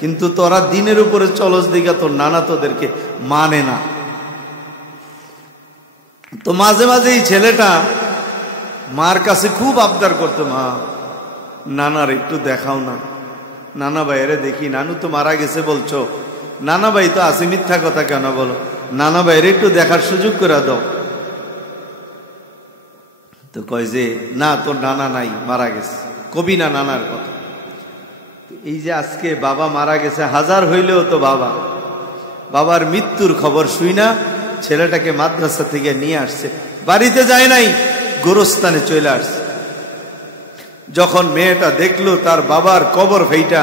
কিন্তু তোরা দিনের উপরে চলস দিঘা, তোর নানা তোদেরকে মানে না। তো মাঝে মাঝে এই ছেলেটা মার কাছে খুব আবদার করতো, মা নানার একটু দেখাও না, নানা ভাইয়েরে দেখি, নানু তো মারা গেছে বলছো, নানা ভাই তো আছে, মিথ্যা কথা কেন বলো, নানা ভাইয়ের একটু দেখার সুযোগ করে দাও। তো কয় যে না, তোর নানা নাই, মারা গেছে, কবি না নানার কথা। এই যে আজকে বাবা মারা গেছে, হাজার হইলেও তো বাবা, বাবার মৃত্যুর খবর শুই না ছেলেটাকে মাদ্রাসা থেকে নিয়ে আসছে, বাড়িতে যায় নাই, গোরস্থানে চলে আসছে। যখন মেয়েটা দেখলো তার বাবার কবর ফেইটা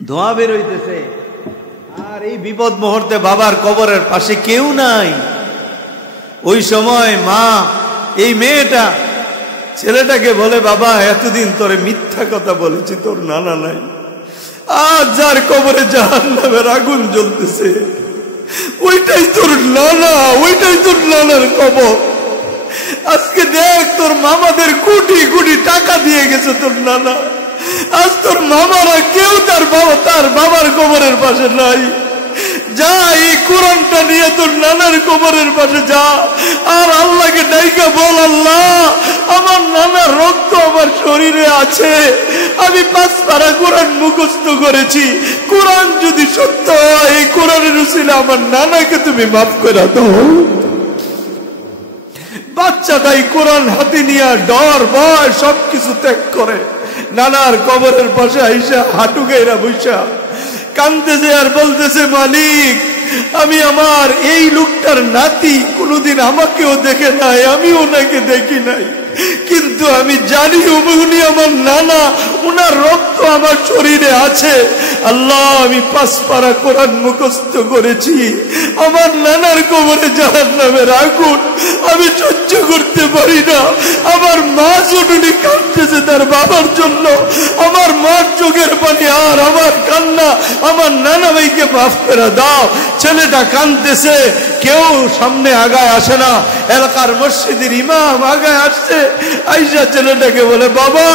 ধোঁয়া বের হইতেছে, আর এই বিপদ মুহূর্তে বাবার কবরের পাশে কেউ নাই, ওই সময় মা এই মেয়েটা ছেলেটাকে বলে, বাবা এতদিন তোরে মিথ্যা কথা বলেছি, তোর নানা নাই, আজ যার কবরে জাহান্নামের আগুন জ্বলতেছে ওইটাই তোর নানা, ওইটাই তোর নানার কবর। আজকে দেখ তোর মামাদের কোটি কোটি টাকা দিয়ে গেছে তোর নানা, আজ তোর মামারা কেউ তার বাবার কবরের পাশে নাই। যা এই কোরআনটা নিয়ে তোর নানার কবরের পাশে যা, আর আল্লাহকে ডাইকা বল, আল্লাহ আমার নানার রক্ত আমার শরীরে আছে, আমি 5 পারা কোরআন মুখস্থ করেছি, কোরআন যদি সত্য হয় এই কোরআনের উসিলা আমার নানাকে তুমি মাফ করে দাও। বাচ্চাটাই কোরআন হাতে নিয়ে ডর ভয় সবকিছু ত্যাগ করে নানার কবরের পাশে আইসা হাঁটু গাইরা বৈশা কাঁদতেছে আর বলতেছে, মালিক আমি আমার এই লোকটার নাতি, কোনোদিন আমাকেও দেখে নাই, আমিও ওনাকে দেখি নাই, কিন্তু আমি জানি উনি আমার নানা, উনার রক্ত আমার শরীরে আছে। আল্লাহ আমি 5 পারা কোরআন মুখস্থ করেছি, আমার নানার কবরে জাহান্নামের আগুন আমি সহ্য করতে পারি না। আমার মা জননী কাঁদতেছে তার বাবার জন্য, আমার মার চোখের পানি আর আমার কান্না, আমার নানা ভাইকে মাফ করে দাও। ছেলেটা কাঁদতেছে, কেউ সামনে আগায় আসে না, এলাকার মসজিদের ইমাম আগায় আসছে, আইসা ছেলেটাকে বলে, বাবা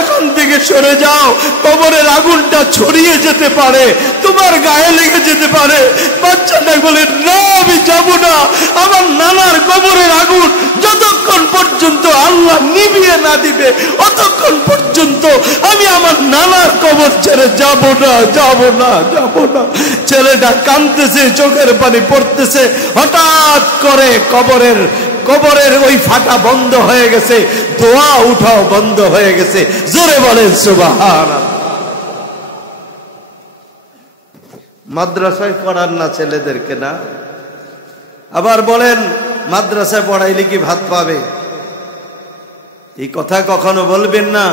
এখন থেকে সরে যাও, কবরের আগুনটা ছড়িয়ে যেতে পারে, তোমার গায়ে লেগে যেতে পারে। বাচ্চাটা বলে, না আমি যাব না, আমার নানার কবরের আগুন যতক্ষণ পর্যন্ত আল্লাহ নিভিয়ে না দিবে অতক্ষণ পর্যন্ত আমি আমার নানার কবর ছেড়ে যাব না, যাব না, যাব না। ছেলেটা কাঁদতেছে, চোখের পানি পড়তেছে। হঠাৎ করে কবরের কবরের ওই ফাটা বন্ধ হয়ে গেছে, দোয়া উঠাও বন্ধ হয়ে গেছে। জোরে বলেন সুবহানাল্লাহ। মাদ্রাসায় পড়ান না ছেলেদেরকে না? আবার বলেন মাদ্রাসায় পড়াইলে কি ভাত পাবে? এই কথা কখনো বলবেন না।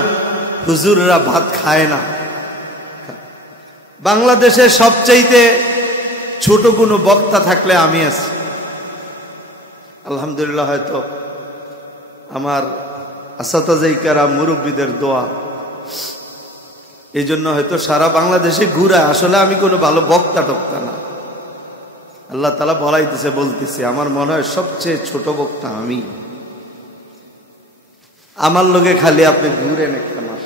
হুজুররা ভাত খায় না। বাংলাদেশের সবচাইতে ছোট কোনো বক্তা থাকলে আমি আছি। আলহামদুলিল্লাহ, হয়তো আমার আসাতাজাই কেরাম মুরব্বীদের দোয়া, এই জন্য হয়তো সারা বাংলাদেশে ঘুরায়। আসলে আমি কোনো ভালো বক্তা টক্তা না, আল্লাহ তাআলা বলাইতেছে, বলতেছে। আমার মনে হয় সবচেয়ে ছোট বক্তা আমি। আমার লোকে খালি আপনি ঘুরেন একটা মাস।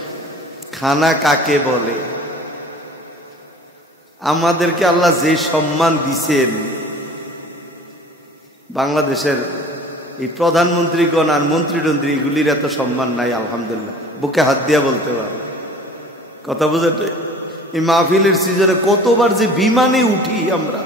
খানা কাকে বলে? আমাদেরকে আল্লাহ যে সম্মান দিছেন, বাংলাদেশের এই প্রধানমন্ত্রীগণ আর মন্ত্রী এগুলির এত সম্মান নাই। আলহামদুলিল্লাহ, বুকে হাত দিয়া বলতে পারো। কথা বুঝে? এই মাহফিলের সিজনে কতবার যে বিমানে উঠি আমরা,